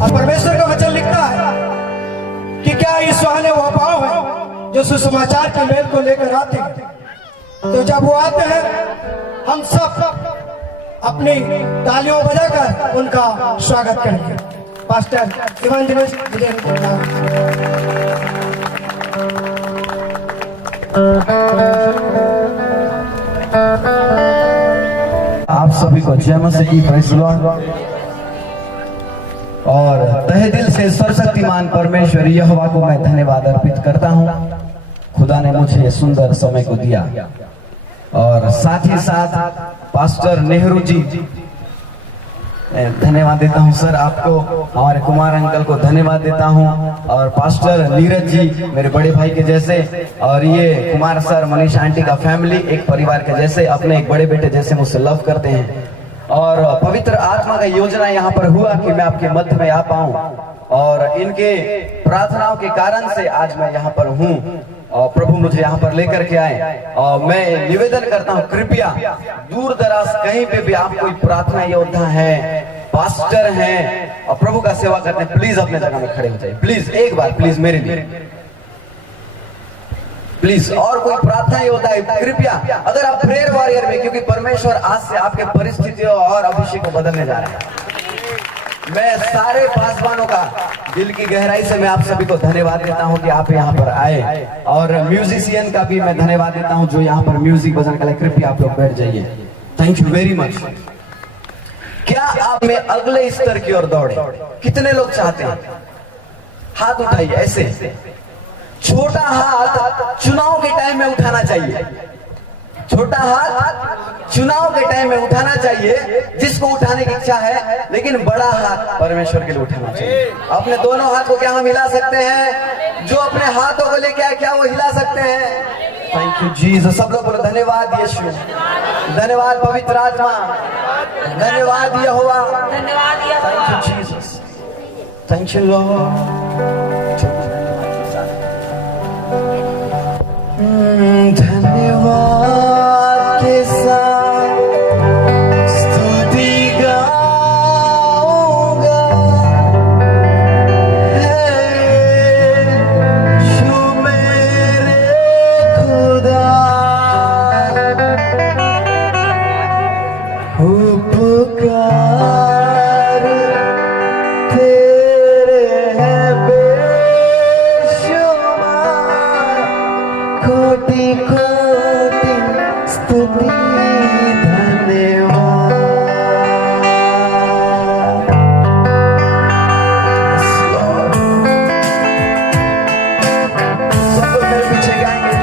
और परमेश्वर का वचन लिखता है कि क्या ये सुहाने वो पाँव है जो सुसमाचार के मेल को लेकर आते हैं। तो जब वो आते हैं हम सब अपनी तालियों बजाकर उनका स्वागत करेंगे। पास्टर इवांजेलिस्ट विजय आप सभी को जय मसीह की प्रेज़ लॉर्ड। और तहे दिल से सर्वशक्तिमान परमेश्वर यहोवा को मैं धन्यवाद अर्पित करता हूँ। खुदा ने मुझे ये सुंदर समय को दिया और साथ ही साथ पास्टर नेहरू जी धन्यवाद देता हूँ सर आपको, हमारे कुमार अंकल को धन्यवाद देता हूँ और पास्टर नीरज जी मेरे बड़े भाई के जैसे, और ये कुमार सर मनीष आंटी का फैमिली एक परिवार के जैसे, अपने एक बड़े बेटे जैसे मुझसे लव करते हैं। और पवित्र आत्मा का योजना यहाँ पर हुआ कि मैं आपके मध्य में आ पाऊँ और इनके प्रार्थनाओं के कारण से आज मैं यहाँ पर हूँ और प्रभु मुझे यहाँ पर लेकर के आए। और मैं निवेदन करता हूँ कृपया दूर दराज कहीं पे भी आप कोई प्रार्थना योद्धा है, पास्टर हैं और प्रभु का सेवा करते हैं, प्लीज अपने जगह में खड़े हो जाइए। प्लीज एक बार प्लीज मेरे लिए प्लीज। और कोई प्रार्थना योद्धा है कृपया, अगर आप प्रेयर वॉरियर में, क्योंकि परमेश्वर आज से आपके परिस्थितियों और अभिषेक को बदलने जा रहे हैं। मैं सारे पासवानों का दिल की गहराई से मैं आप सभी को धन्यवाद देता हूं कि आप यहाँ पर आए, और म्यूजिशियन का भी मैं धन्यवाद देता हूं जो यहाँ पर म्यूजिक बजाने के लिए। कृपया आप लोग बैठ जाइए। Thank you very much. क्या आप में अगले स्तर की ओर दौड़े? कितने लोग चाहते हैं? हाथ उठाइए ऐसे। छोटा हाथ चुनाव के टाइम में उठाना चाहिए। छोटा हाथ चुनाव के टाइम में उठाना चाहिए जिसको उठाने की इच्छा है, लेकिन बड़ा हाथ परमेश्वर के लिए उठाना चाहिए। अपने दोनों हाथ को क्या हम हिला सकते हैं? जो अपने हाथों को लेके आए क्या वो हिला सकते हैं? Thank you Jesus. सब लोग बोलो धन्यवाद यीशु, धन्यवाद पवित्र आत्मा, धन्यवाद यहोवा, thank you Jesus, thank you Lord. धन्यवाद के साथ स्तुति गाऊंगा, यीशु मेरे खुदा, उपकार तेरे हैं बेशुमार, कोटि कोटि स्तुति धन्यवाद। सब लोग मेरे पीछे गाएंगे।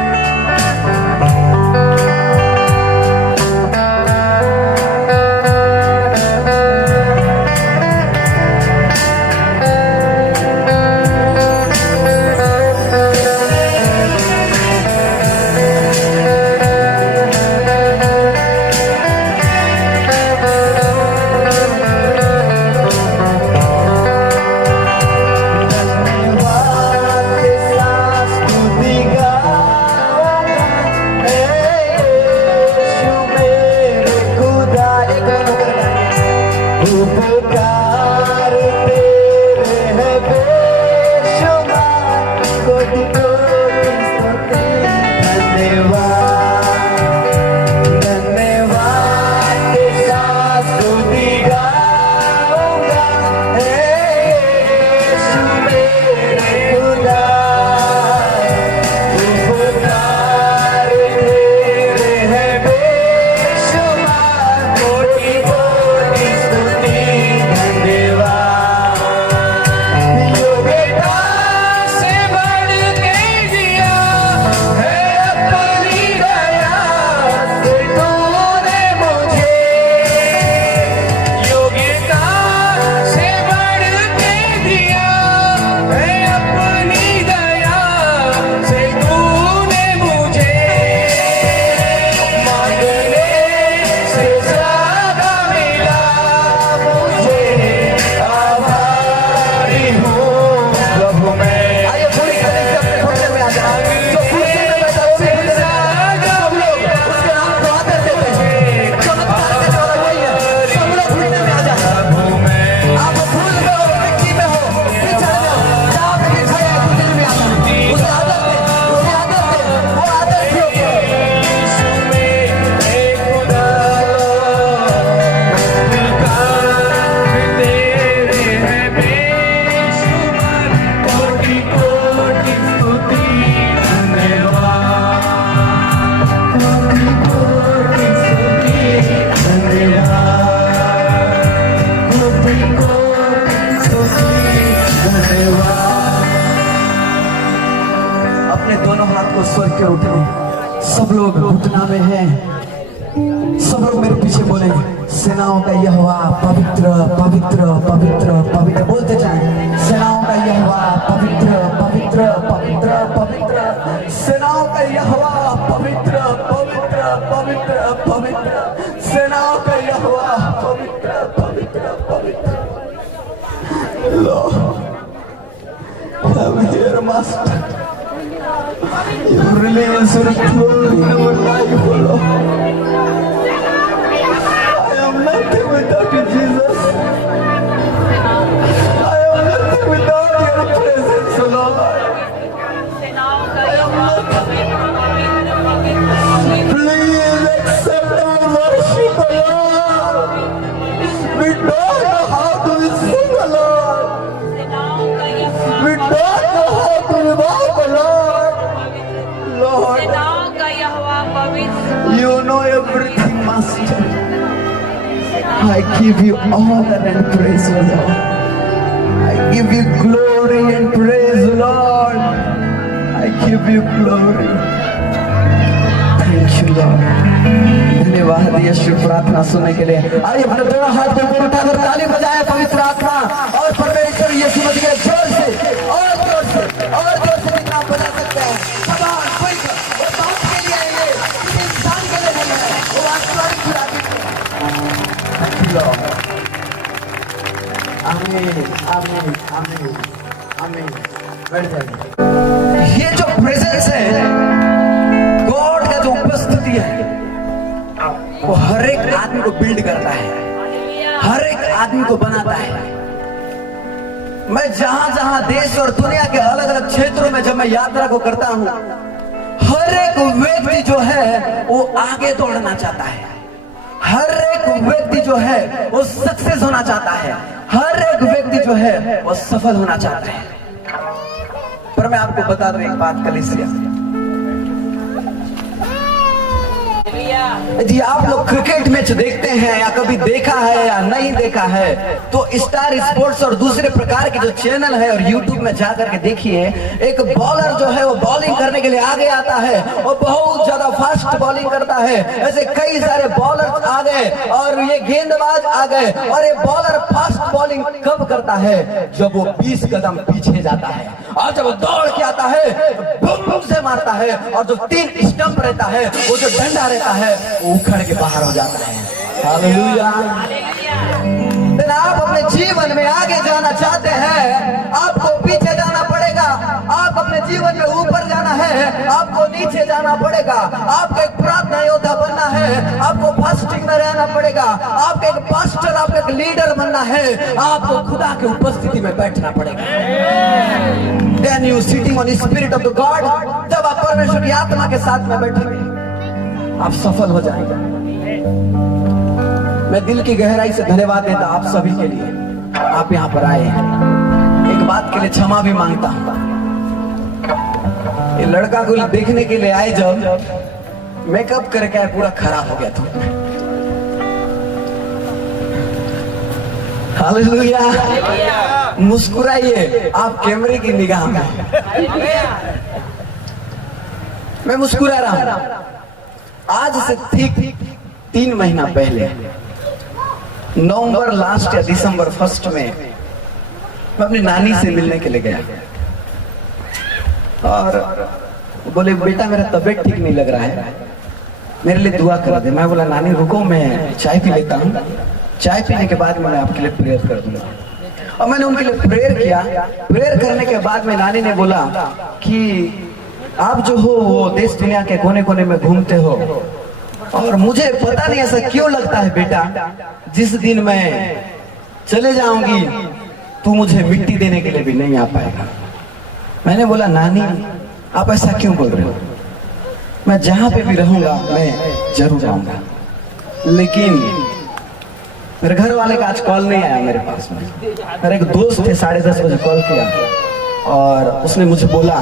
सब लोग घुटना में हैं, सब लोग मेरे पीछे बोले सेनाओं का यहोवा पवित्र पवित्र पवित्र पवित्र, बोलते जाएं सेनाओं का यहोवा पवित्र पवित्र पवित्र पवित्र, सेनाओं का यहोवा पवित्र पवित्र पवित्र पवित्र, सेनाओं का यहोवा पवित्र पवित्र पवित्र। Lord, I'm here, Master. You release your glory in our life, O Lord. I am nothing without you, Jesus. I am nothing without your presence, O Lord. I am nothing. Please accept our worship, O Lord. We don't know how to sing, O Lord. We don't know how to walk, O Lord. Lord, you know everything, Master. I give you honor and praise, O Lord. I give you glory and praise, O Lord. I give you glory. Thank you, Lord. धन्यवाद यीशु। प्रार्थना सुनने के लिए आइए अपने दोनों हाथ को ऊपर उठाकर ताली बजाएं पवित्र आत्मा और परमेश्वर यीशु मसीह के जोर से और जोर से जितना बजा सकते हैं। सवाल कोई वो बात के लिए है, किसी इंसान के लिए नहीं है, वो आत्मिक खुदाई है। Thank you, Lord. आमीन आमीन आमीन आमीन। बैठ जाइए। ये जो प्रेजेंस है, गॉड का जो उपस्थिति है, वो हर एक आदमी को बिल्ड करता है, हर एक आदमी को बनाता है। मैं जहां जहां देश और दुनिया के अलग अलग क्षेत्रों में जब मैं यात्रा को करता हूं, हर एक व्यक्ति जो है वो आगे दौड़ना चाहता है, हर एक व्यक्ति जो है वो सक्सेस होना चाहता है, हर एक व्यक्ति जो है वो सफल होना चाहता है। पर मैं आपको बता दूं एक बात कलीसिया, यदि आप लोग क्रिकेट मैच देखते हैं या कभी देखा है या नहीं देखा है, तो स्टार स्पोर्ट्स और दूसरे प्रकार के जो चैनल है और यूट्यूब में जाकर के देखिए, एक बॉलर जो है वो बॉलिंग करने के लिए आगे आता है और बहुत ज्यादा फास्ट बॉलिंग करता है। ऐसे कई सारे बॉलर आ गए और ये गेंदबाज आ गए, और ये बॉलर फास्ट बॉलिंग कब करता है? जब वो 20 कदम पीछे जाता है, और जब वो दौड़ के आता है बम से मारता है, और जो 3 स्टंप रहता है, वो जो डंडा रहता है, वो उखड़ के बाहर हो जाता है। हालेलुया। आप अपने जीवन में आगे जाना चाहते हैं, आपको पीछे जाना पड़ेगा। आप अपने जीवन में ऊपर जाना है, आपको नीचे जाना पड़ेगा। आपको एक प्रार्थना योद्धा बनना है, आपको फास्टिंग में रहना पड़ेगा। आपको एक पास्टर, आपको एक लीडर बनना है, आपको खुदा के उपस्थिति में बैठना पड़ेगा। Then you sitting on the spirit of the God, जब आप परमेश्वर की आत्मा के साथ में बैठेंगे, आप सफल हो जाएंगे। मैं दिल की गहराई से धन्यवाद देता आप सभी के लिए, आप यहाँ पर आए हैं। एक बात के लिए क्षमा भी मांगता हूँ, ये लड़का को देखने के लिए आए, जब मेकअप करके आए पूरा खराब हो गया था। हालेलुया। मुस्कुराइए आप कैमरे की निगाह में। मैं मुस्कुरा रहा हूं। आज से ठीक 3 महीना पहले, नवंबर लास्ट या दिसंबर फर्स्ट में, मैं अपनी नानी से मिलने के लिए गया और बोले बेटा मेरा तबीयत ठीक नहीं लग रहा है, मेरे लिए दुआ करा दे। मैं बोला नानी रुको, मैं चाय पी लेता हूँ, चाय पीने के बाद मैं आपके लिए प्रेयर कर दूंगा। और मैंने उनके लिए प्रेयर किया। प्रेयर करने के बाद में नानी ने बोला कि आप जो हो वो देश दुनिया के कोने कोने में घूमते हो, और मुझे पता नहीं ऐसा क्यों लगता है बेटा, जिस दिन मैं चले जाऊंगी तू मुझे मिट्टी देने के लिए भी नहीं आ पाएगा। मैंने बोला नानी आप ऐसा क्यों बोल रहे हो, मैं जहां पे भी रहूंगा मैं जरूर आऊंगा। लेकिन मेरे घर वाले का आज कॉल नहीं आया मेरे पास में। मेरा एक दोस्त थे, 10:30 बजे कॉल किया और उसने मुझे बोला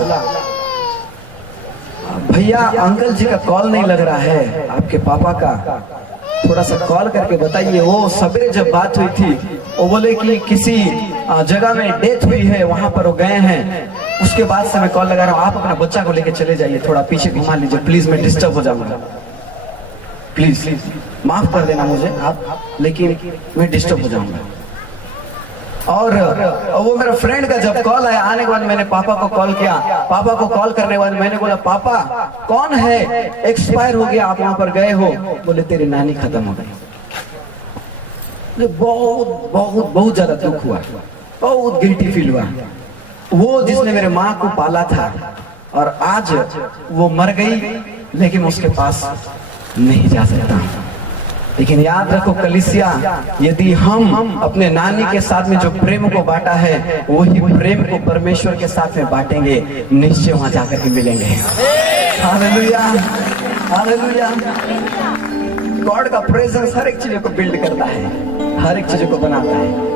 भैया अंकल जी का कॉल नहीं लग रहा है, आपके पापा का थोड़ा सा कॉल करके बताइए। वो सवेरे जब बात हुई थी, वो बोले कि किसी जगह में डेथ हुई है, वहां पर वो गए हैं उसके बाद से मैं कॉल लगा रहा हूँ, आप अपना बच्चा को लेके चले जाइए, थोड़ा पीछे घुमा लीजिए प्लीज, मैं डिस्टर्ब हो जाऊंगा, प्लीज माफ कर देना मुझे आप, लेकिन मैं डिस्टर्ब हो जाऊंगा। और वो मेरा फ्रेंड का जब कॉल आया, आने के बाद मैंने पापा को कॉल किया, पापा को कॉल करने के बाद मैंने बोला पापा कौन है, एक्सपायर हो गया, आप वहां पर गए हो? बोले तेरी नानी खत्म हो गई। मुझे बहुत बहुत बहुत ज्यादा दुख हुआ, बहुत गिल्टी फील हुआ। वो जिसने मेरे माँ को पाला था और आज वो मर गई, लेकिन उसके पास नहीं जा सकता। लेकिन याद रखो कलीसिया, यदि हम अपने नानी के साथ में जो प्रेम को बांटा है, वही प्रेम को परमेश्वर के साथ में बांटेंगे, निश्चय वहां जाकर के मिलेंगे। Hallelujah, hallelujah. गॉड का प्रेजेंस हर एक चीज को बिल्ड करता है, हर एक चीज को बनाता है।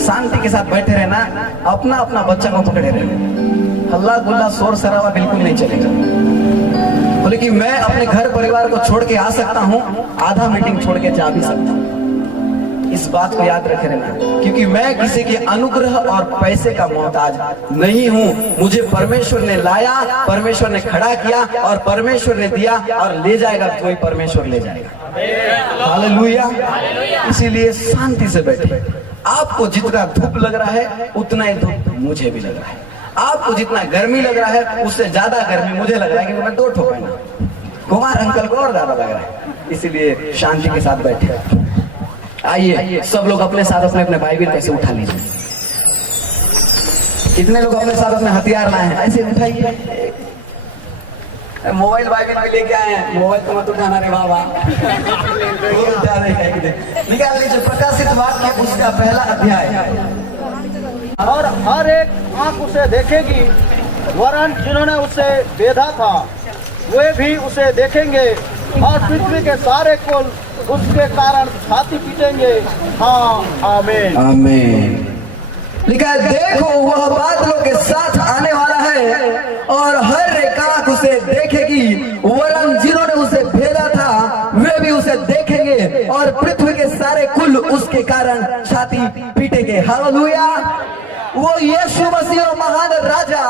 शांति के साथ बैठे रहना, अपना अपना बच्चा को पकड़े रहना, हल्ला गुल्ला शोर शराबा बिल्कुल नहीं चलेगा। बोले कि मैं अपने घर परिवार को छोड़ के आ सकता हूँ, आधा मीटिंग छोड़ के जा भी सकता हूँ। इस बात को याद रखे रहना, क्योंकि मैं किसी के अनुग्रह और पैसे का मोहताज नहीं हूँ। मुझे परमेश्वर ने लाया, परमेश्वर ने खड़ा किया और परमेश्वर ने दिया, और ले जाएगा तो ही परमेश्वर ले जाएगा। हालेलुया। इसीलिए शांति से बैठे। आपको जितना धूप लग रहा है उतना ही धूप मुझे भी लग रहा है, आपको जितना गर्मी लग रहा है उससे ज्यादा गर्मी मुझे लग रहा है, क्योंकि मैं 2 ठो पहना, कुमार अंकल को और ज्यादा लग रहा है। इसीलिए शांति के साथ बैठे। आइए सब लोग अपने साथ अपने अपने बाइबिल कैसे उठा लीजिए। कितने लोग अपने साथ अपने हथियार लाए हैं? ऐसे उठाइए। मोबाइल बाइबिल भी लेके आए हैं, मोबाइल तो मत उठाना रे बाबा। निकाल लीजिए प्रकाशित वाक्य उसका पहला अध्याय। और हर एक आंख उसे देखेगी, वरन जिन्होंने उसे बेधा था वे भी उसे देखेंगे, और पृथ्वी के सारे कुल उसके कारण छाती पीटेंगे। हाँ, आमीन, आमीन। लिखा है, देखो वह बादलों के साथ आने वाला है, और हर एक आंख उसे देखेगी, वरन जिन्होंने उसे भेजा था वे भी उसे देखेंगे, और पृथ्वी के सारे कुल उसके कारण छाती पीटेंगे। हालेलुया। वो यीशु मसीह महान राजा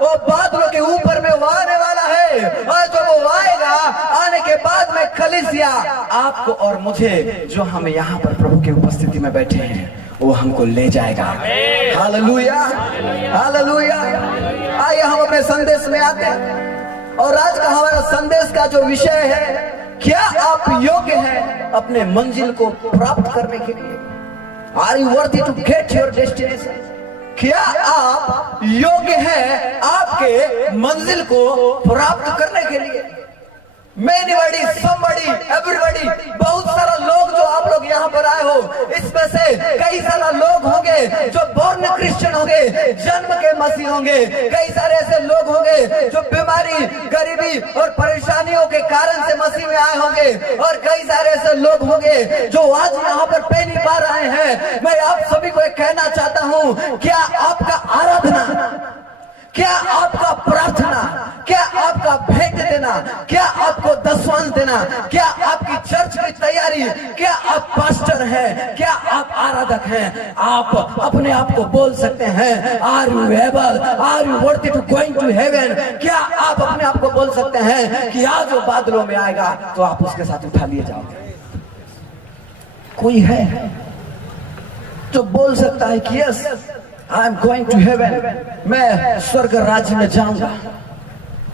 वो बादलों के ऊपर में वो आने वाला है, और जब वो आएगा, आने के बाद में कलीसिया आपको और मुझे, जो हम यहाँ पर प्रभु की उपस्थिति में बैठे हैं, वो हमको ले जाएगा। Hallelujah, hallelujah. आइए हम अपने संदेश में आते हैं, और आज का हमारा संदेश का जो विषय है, क्या आप योग्य हैं अपने मंजिल को प्राप्त करने के लिए? Are you worthy to get your destination? क्या आप योग्य हैं आपके मंजिल को प्राप्त करने के लिए? Anybody, somebody, everybody, बहुत सारा लोग जो आप लोग यहाँ पर आए हो, इसमें से कई सारा लोग होंगे जो बोर्न क्रिश्चियन होंगे, जन्म के मसीह होंगे, कई सारे ऐसे लोग होंगे जो बीमारी, गरीबी और परेशानियों के कारण से मसीह में आए होंगे, और कई सारे ऐसे लोग होंगे जो आज यहाँ पर पे नहीं पा रहे हैं। मैं आप सभी को एक कहना चाहता हूँ, क्या आपका आराधना, क्या आपका प्रार्थना, क्या आपका भेंट देना, क्या आपको दसवांश देना, क्या आपकी चर्च की तैयारी, क्या आप पास्टर हैं, क्या आप आराधक हैं, आप अपने आप को बोल सकते हैं, are you able, are you worthy to going to heaven? क्या आप अपने आप को बोल सकते हैं कि आज वो बादलों में आएगा तो आप उसके साथ उठा लिए जाओगे? कोई है जो बोल सकता है कि yes, I am going to heaven, मैं स्वर्ग राज्य में जाऊंगा?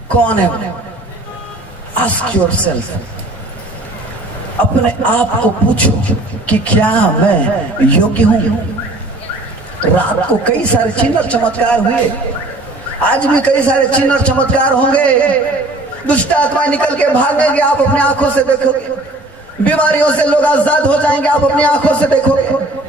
कौन है? आस्क योरसेल्फ, अपने आप को पूछो कि क्या मैं योग्य हूं? रात को कई सारे चिन्ह और चमत्कार हुए, आज भी कई सारे चिन्ह और चमत्कार होंगे। दुष्ट आत्माएं निकल के भागेंगे, आप अपने आंखों से देखोगे। बीमारियों से लोग आजाद हो जाएंगे, आप अपनी आंखों से देखोगे।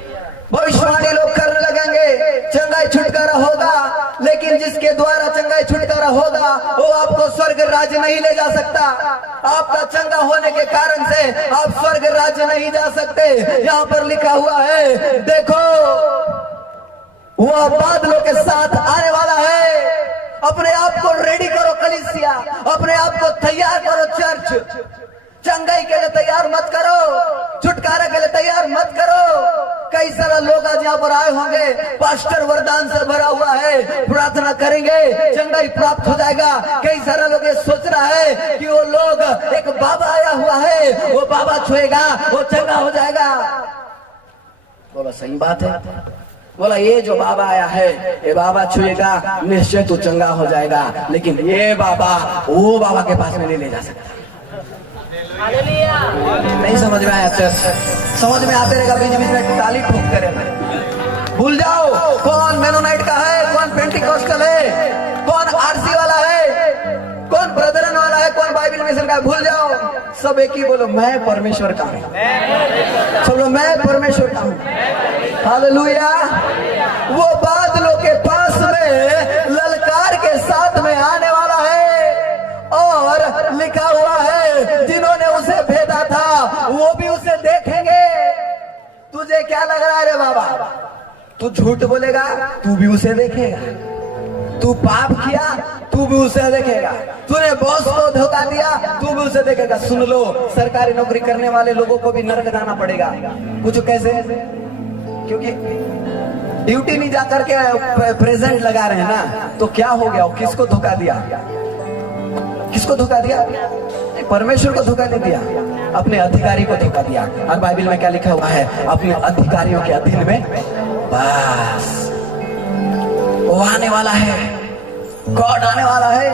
भविष्यवाणी लोग करने लगेंगे, चंगाई छुटकारा होगा, लेकिन जिसके द्वारा चंगाई छुटकारा होगा वो आपको स्वर्ग राज्य नहीं ले जा सकता। आपका चंगा होने के कारण से आप स्वर्ग राज्य नहीं जा सकते। यहाँ पर लिखा हुआ है, देखो वह बादलों के साथ आने वाला है। अपने आप को रेडी करो कलीसिया, अपने आप को तैयार करो चर्च। चंगाई के लिए तैयार मत करो, छुटकारा के लिए तैयार मत करो। कई कई सारे लोग आज यहाँ पर आए होंगे, पास्टर वरदान से भरा हुआ है, प्रार्थना करेंगे चंगाई प्राप्त हो जाएगा। कई सारे लोग ये सोच रहा है कि वो लोग एक बाबा आया हुआ है, वो बाबा छुएगा वो चंगा हो जाएगा। बोला सही बात है। बोला ये जो बाबा आया है, ये बाबा छुएगा निश्चय तू चंगा हो जाएगा, लेकिन ये बाबा वो बाबा के पास में नहीं ले जा सकता। नहीं समझ में आया चर्च? समझ में आते रहेगा, बीच बीच में ताली ठोकते रहना। भूल जाओ कौन मेनोनाइट का है, कौन पेंटिकॉस्टल है, कौन आरसी वाला है, कौन ब्रदरन वाला है, कौन बाइबल मिशन का है, भूल जाओ। सब एक ही बोलो, मैं परमेश्वर का हूँ। सब लोग मैं परमेश्वर का हूँ। हालेलुया। वो बादलों के पास में ललकार के साथ में आने वाला है, और लिखा हुआ है जिन्होंने उसे भेजा था वो भी उसे देखेंगे। तुझे क्या लग रहा है रे बाबा? तू झूठ बोलेगा तू भी उसे देखेगा, तू पाप किया तू भी उसे देखेगा, तूने बॉस को धोखा दिया तू भी उसे देखेगा। सुन लो, सरकारी नौकरी करने वाले लोगों को भी नरक जाना पड़ेगा। कुछ कैसे? क्योंकि ड्यूटी नहीं जाकर के प्रेजेंट लगा रहे हैं ना, तो क्या हो गया? किसको धोखा दिया? किसको धोखा दिया? परमेश्वर को धोखा नहीं दिया, अपने अधिकारी को धोखा दिया। और बाइबल में क्या लिखा हुआ है? अपने अधिकारियों के अधीन में बस। वो आने वाला है, गॉड आने वाला है।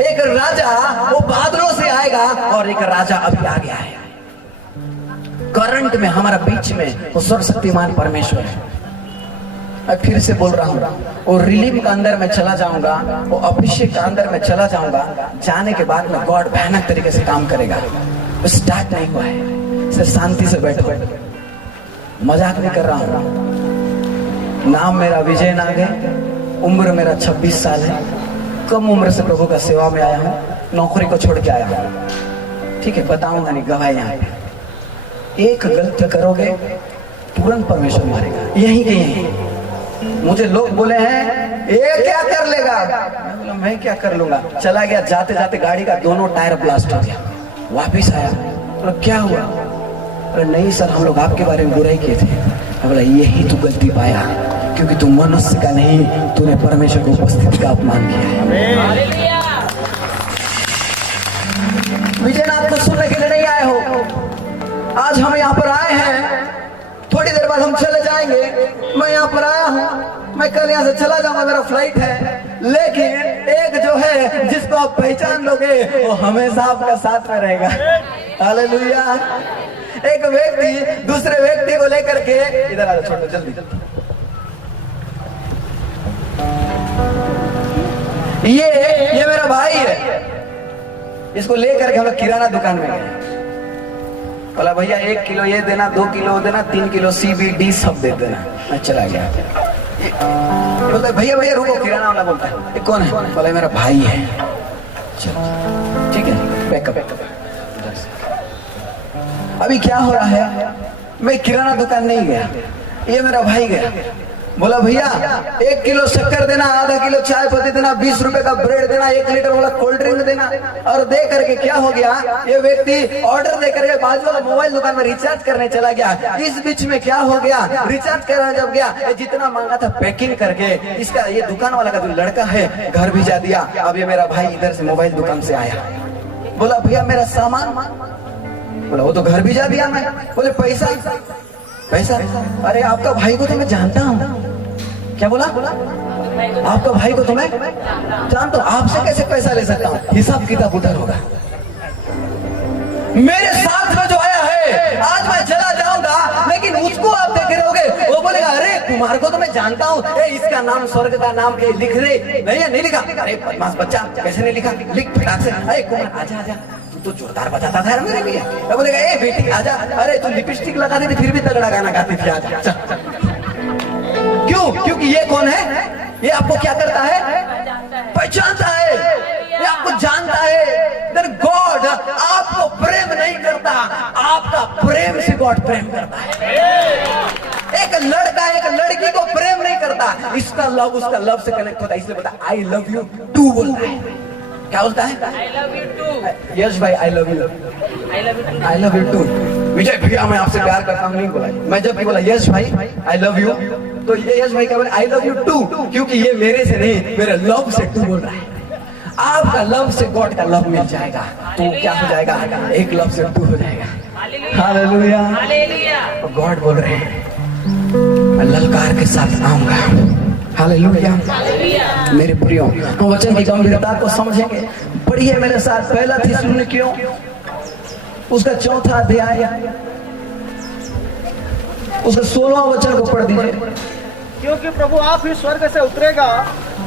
एक राजा वो बादलों से आएगा, और एक राजा अभी आ गया है करंट में हमारा बीच में, वो सर्वशक्तिमान परमेश्वर है। मैं फिर से बोल रहा हूँ, वो रिलीम का अंदर में चला जाऊंगा, वो अभिषेक का अंदर में चला जाऊंगा। जाने के बाद में गॉड भयानक तरीके से काम करेगा। वो स्टार्ट नहीं हुआ है, सिर्फ शांति से बैठो। मजाक नहीं कर रहा हूँ। नाम मेरा विजय नाग है, उम्र मेरा 26 साल है। कम उम्र से प्रभु का सेवा में आया हूँ, नौकरी को छोड़ के आया हूँ। ठीक है, बताऊंगा नहीं, गवाही यहाँ पे। एक गलत करोगे तुरंत परमेश्वर मारेगा। यही के यही मुझे लोग बोले हैं ये क्या कर लेगा? मैं बोला मैं क्या कर लूंगा। चला गया, जाते जाते गाड़ी का दोनों टायर ब्लास्ट हो गया। वापिस आया, तो क्या हुआ? अरे नहीं सर, हम लोग आपके बारे में बुराई किए थे। मैं बोला यही तू गलती पाया, क्योंकि तू मनुष्य का नहीं, तूने परमेश्वर की उपस्थिति का अपमान किया है। विजयनाथ को सुनने के लिए नहीं आए हो, आज हम यहाँ पर आए हैं। थोड़ी देर बाद हम चले जाएंगे। मैं यहाँ पर आया हूँ, मैं कल यहाँ से चला जाऊंगा, मेरा फ्लाइट है। लेकिन एक जो है जिसको आप पहचान लोगे, वो हमेशा आपका साथ में रहेगा। हालेलुया। एक व्यक्ति दूसरे व्यक्ति को लेकर के, इधर आ जाओ, छोड़ो जल्दी। ये मेरा भाई है, इसको लेकर के हम लोग किराना दुकान में गए। बोला भैया 1 किलो ये देना, 2 किलो देना, 3 किलो CBD सब दे देना। मैं चला गया। बोलता भैया भैया रुको, किराना वाला बोलता है ये कौन है? बोला मेरा भाई है। चलो ठीक है, बैकअप। अभी क्या हो रहा है, मैं किराना दुकान नहीं गया, ये मेरा भाई गया। बोला भैया 1 किलो शक्कर देना, आधा किलो चाय पत्ती देना, 20 रुपए का ब्रेड देना, 1 लीटर वाला कोल्ड ड्रिंक देना। और दे करके क्या हो गया, ये व्यक्ति ऑर्डर दे करके बाजू वाला मोबाइल दुकान में रिचार्ज करने चला गया। इस बीच में क्या हो गया, रिचार्ज करने जब गया, जितना मांगा था पैकिंग करके इसका ये दुकान वाला का जो लड़का है घर भिजा दिया। अब ये मेरा भाई इधर से मोबाइल दुकान से आया, बोला भैया मेरा सामान। बोला वो तो घर भिजा दिया मैं। बोले पैसा? अरे आपका भाई को तो मैं जानता हूँ। क्या बोला? आपका भाई को तो मैं जानता हूँ, आपसे कैसे पैसा ले सकता हूँ? हिसाब किताब उधर होगा। मेरे साथ में जो आया है, आज मैं चला जाऊंगा, लेकिन उसको आप देखे रहोगे, वो बोलेगा अरे कुमार को तो मैं जानता हूँ, इसका नाम स्वर्ग का नाम लिख दे। नहीं लिखा। अरे बदमाश बच्चा, कैसे नहीं लिखा? लिख फटाक से। अरे कुमार आजा, तो जोरदार बजाता था मेरे भैया। मैं बोलेगा ए बेटी आजा। अरे तू लिपस्टिक लगाती थी फिर भी तगड़ा गाना गाती थी, आजा। क्यों? क्योंकि ये कौन है? ये आपको क्या करता है? पहचानता है, ये आपको जानता है। गॉड आपको प्रेम नहीं करता, आपका प्रेम से गॉड प्रेम करता है। एक लड़का एक लड़की को प्रेम नहीं करता, इसका लव उसका लव से कनेक्ट होता है। इसलिए बता आई लव यू टू बोलता है। क्या बोलता है? I love you too. Yes भाई, I love you. I love you too. विजय भैया मैं आपसे प्यार करता हूँ नहीं बोला। मैं जब भी बोला यश भाई आई लव यू, तो ये यश भाई का बोला आई लव यू टू, क्योंकि ये मेरे से नहीं मेरे लव से टू बोल रहा है। आपका लव से गॉड का लव मिल जाएगा तो क्या हो जाएगा, एक लव से टू हो जाएगा। हालेलुया। गॉड बोल रहे हैं मैं ललकार के साथ आऊंगा। हालेलुया। मेरे प्रियो हम वचन की गंभीरता को समझेंगे। पढ़िए मेरे साथ पहला थिस्सलुनीकियों उसका 4था अध्याय उसका 16वां वचन को पढ़ दीजिए। क्योंकि प्रभु आप ही स्वर्ग से उतरेगा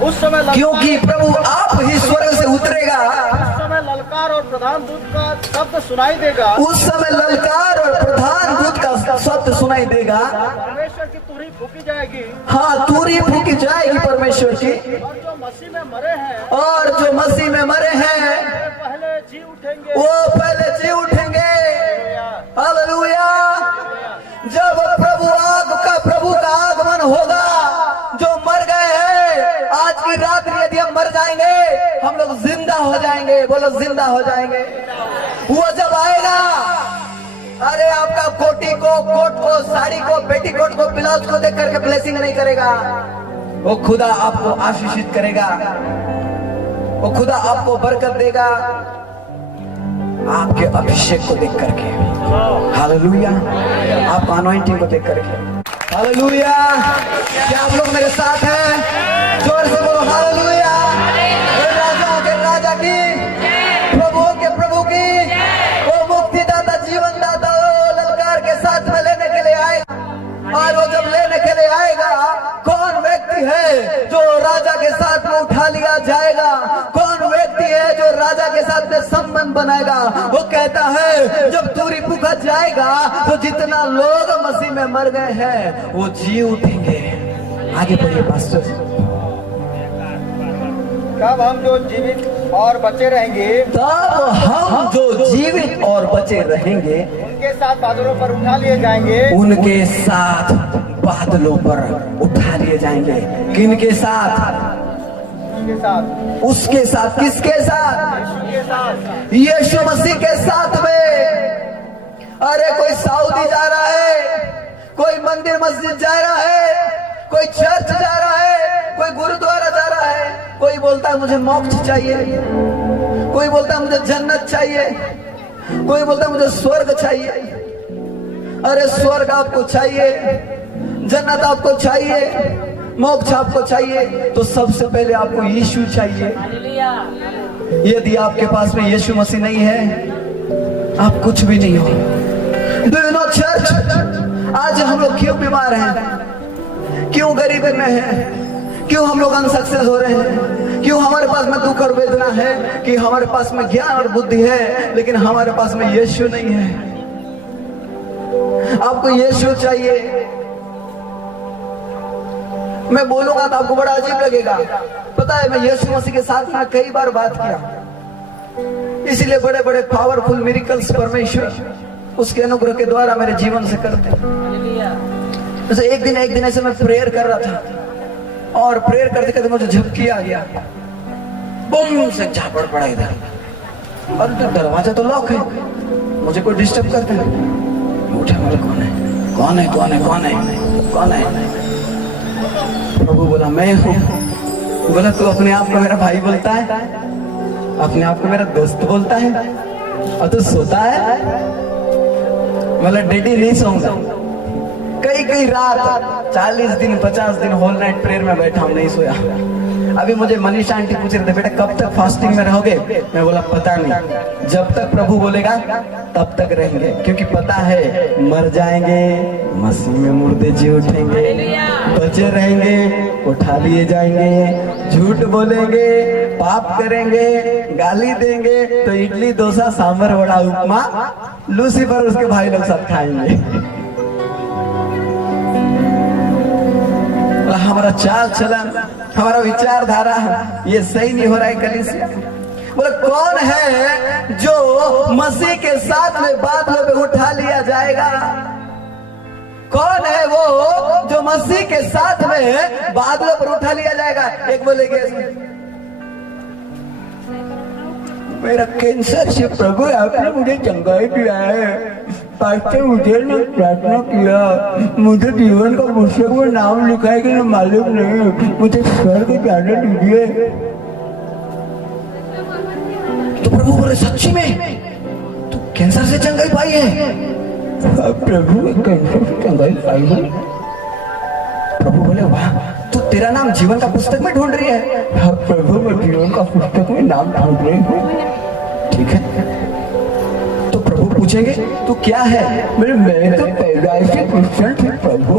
उस समय क्योंकि प्रभु आप ही स्वर्ग से उतरेगा उस समय ललकार और प्रधान दूत का शब्द सुनाई देगा। उस समय ललकार और प्रधान दूत का शब्द सुनाई देगा। परमेश्वर की तुरही फूकी जाएगी। हाँ तुरही फूकी जाएगी परमेश्वर की। और जो मसीह में मरे हैं और जो मसीह में मरे हैं वो पहले जी उठेंगे। वो पहले जी उठेंगे। हालेलुया। जब प्रभु का आगमन होगा, जो मर गए हैं आज की रात यदि हम मर जाएंगे हम लोग जिंदा हो जाएंगे। बोलो जिंदा हो जाएंगे। वो जब आएगा, अरे आपका कोटी को, कोट को, साड़ी को, पेटीकोट को, ब्लाउज को देख करके ब्लेसिंग नहीं करेगा। वो खुदा आपको आशीषित करेगा। वो खुदा आपको बरकत देगा आपके अभिषेक को देख करके। हालेलुया। आपका अनॉइंटिंग को देख करके। हालेलुया। क्या आप लोग मेरे साथ हैं? जोर से बोलो हालेलुया। राजाओं के राजा की, प्रभुओं के प्रभु की, वो मुक्तिदाता जीवनदाता ललकार के साथ में लेने के लिए आएगा। और वो जब लेने के लिए आएगा, कौन व्यक्ति है जो राजा के साथ में उठा लिया जाएगा? कौन व्यक्ति है जो राजा के साथ में संबंध बनाएगा? वो कहता है जब तुरही फूका जाएगा तो जितना लोग मसीह में मर गए हैं वो जी उठेंगे। आगे बढ़िए पास्टर। तब हम जो जीवित और बचे रहेंगे तब हम जो जीवित और बचे रहेंगे उनके साथ बादलों पर उठा लिए जाएंगे। उनके साथ बादलों पर उठा लिए जाएंगे। किनके साथ? उसके साथ। उसके साथ। किसके साथ? उसके साथ। यीशु मसीह के साथ में। अरे कोई सऊदी जा रहा है, कोई मंदिर मस्जिद जा रहा है, कोई चर्च जा रहा है, कोई गुरुद्वारा जा रहा है, कोई बोलता है मुझे मोक्ष चाहिए, कोई बोलता है मुझे जन्नत चाहिए, कोई बोलता है मुझे स्वर्ग चाहिए। अरे स्वर्ग आपको चाहिए, जन्नत आपको चाहिए, मोक्ष आपको चाहिए तो सबसे पहले आपको यीशु चाहिए। यदि आपके पास में यीशु मसीह नहीं है आप कुछ भी नहीं हो। डू यू नो चर्च, आज हम लोग क्यों बीमार हैं, क्यों गरीबी में हैं, क्यों हम लोग अनसक्सेस हो रहे हैं, क्यों हमारे पास में दुख और वेदना है कि हमारे पास में ज्ञान और बुद्धि है लेकिन हमारे पास में यीशु नहीं है। आपको यीशु चाहिए। मैं बोलूंगा तो आपको बड़ा अजीब लगेगा। पता है मैं यीशु मसीह के साथ में कई बार बात किया, इसलिए बड़े बड़े पावरफुल मिरेकल्स परमेश्वर उसके अनुग्रह के द्वारा मेरे जीवन से करते। जैसे एक दिन ऐसे मैं प्रेयर कर रहा था और प्रेयर करते करते मुझे झपकी आ गया, बम से झापड़ पड़ा इधर। और तो दरवाजा तो लॉक है, मुझे कोई डिस्टर्ब करता है। उठा, मुझे कौन है, कौन है, कौन है, कौन है, कौन है? प्रभु बोला मैं हूँ। बोला तू अपने आप को मेरा भाई बोलता है, अपने आप को मेरा दोस्त बोलता है और तू सोता है? बोला डैडी नहीं सोऊंगा। कई रात 40 दिन 50 दिन होल नाइट प्रेयर में बैठा हूँ, नहीं सोया। अभी मुझे मनीषा आंटी पूछ रहे थे बेटा कब तक फास्टिंग में रहोगे? मैं बोला पता नहीं, जब तक प्रभु बोलेगा तब तक रहेंगे, क्योंकि पता है मर जाएंगे मसीह में मुर्दे जी उठेंगे, बचे रहेंगे उठा लिए जाएंगे, झूठ बोलेंगे, पाप करेंगे, गाली देंगे तो इडली डोसा सांभर वड़ा उपमा लूसीफर उसके भाई लोग साथ खाएंगे। हमारा चाल चलन, हमारा विचारधारा ये सही नहीं हो रहा है कलीसिया। बोले कौन है जो मसीह के साथ में बादलों पे उठा लिया जाएगा? कौन है वो जो मसीह के साथ में बादलों पर उठा लिया जाएगा? एक बोलेगे मेरा कैंसर से प्रभु आपने मुझे चंगाई दिया है। पास्टर मुझे ने प्रार्थना किया, मुझे जीवन का पुस्तक में नाम लिखा है कि मैं मालूम नहीं, मुझे स्वर्ग जाने दीजिए। तो प्रभु बोले सच्ची में तू कैंसर से चंगाई पाई है? प्रभु कैंसर से चंगाई पाई है। प्रभु बोले वाह, तू तेरा नाम जीवन का पुस्तक में ढूंढ रही है? हाँ प्रभु, मैं जीवन का पुस्तक में नाम ढूंढ रही हूँ। ठीक है, तो प्रभु पूछेंगे तू क्या है? मैं तो पैदाइशी क्रिश्चियन थे प्रभु।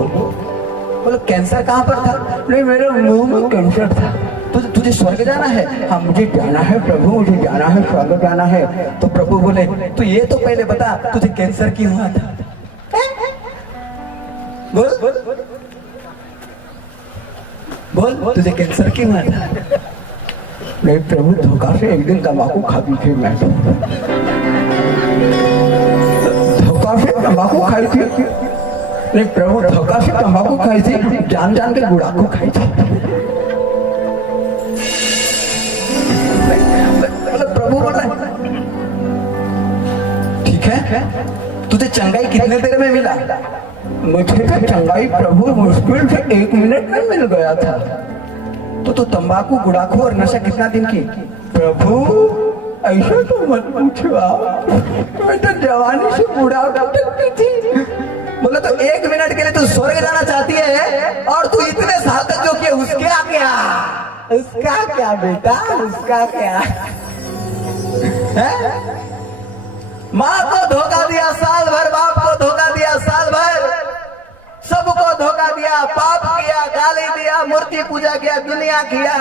बोलो कैंसर कहाँ पर था? नहीं, मेरे मुंह में कैंसर था। तो तुझे स्वर्ग जाना है? हाँ मुझे जाना है प्रभु, मुझे जाना है, स्वर्ग जाना है। तो प्रभु बोले तू ये तो पहले बता तुझे कैंसर क्यों हुआ था? बोल बोल, तुझे कैंसर क्यों हुआ था? नहीं प्रभु, धोखा से एक दिन तंबाकू खाती थी मैं। धोखा से तंबाकू खाई थी। नहीं प्रभु, धोखा से तंबाकू खाई थी, जान जान के गुड़ाकू खाई थी। प्रभु बोल रहे ठीक है, तुझे चंगाई कितने देर में मिला? मुझे तो चंगाई प्रभु मुश्किल से 1 मिनट में मिल गया था। तो तंबाकू गुड़ाखू और नशा कितना दिन की? प्रभु ऐसा तो मत पूछो आप, मैं तो जवानी से बूढ़ा तक की थी। बोला तो 1 मिनट के लिए तू स्वर्ग जाना चाहती है और तू इतने साल तक जो किया उसका क्या? उसका क्या बेटा, उसका क्या? माँ को धोखा दिया साल भर, बाप को धोखा दिया साल भर, सबको धोखा दिया, पाप किया, गाली दिया, मूर्ति पूजा किया, दुनिया किया,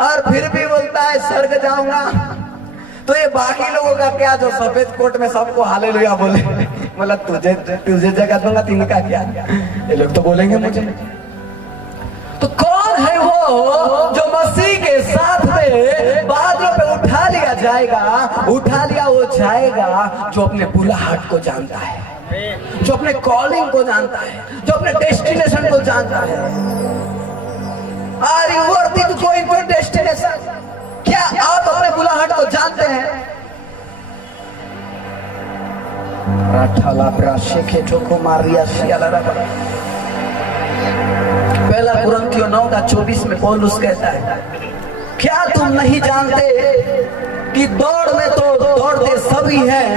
और फिर भी बोलता है स्वर्ग जाऊंगा। तो ये बाकी लोगों का क्या जो सफेद कोट में सबको हालेलुया बोले? बोला तुझे जगह दूंगा, तिनका क्या? ये लोग तो बोलेंगे मुझे। तो कौन है वो जो मसीह के साथ में बादलों पे उठा लिया जाएगा? उठा लिया वो जाएगा जो अपने बुलाहट को जानता है, जो अपने कॉलिंग को जानता है, जो अपने डेस्टिनेशन को जानता है। Are you worthy to go in your destination? क्या आप अपने बुलाहट को जानते हैं? पहला कुरिन्थियों 9:24 में पौलुस कहता है, क्या तुम नहीं जानते कि दौड़ में तो दौड़ते सभी हैं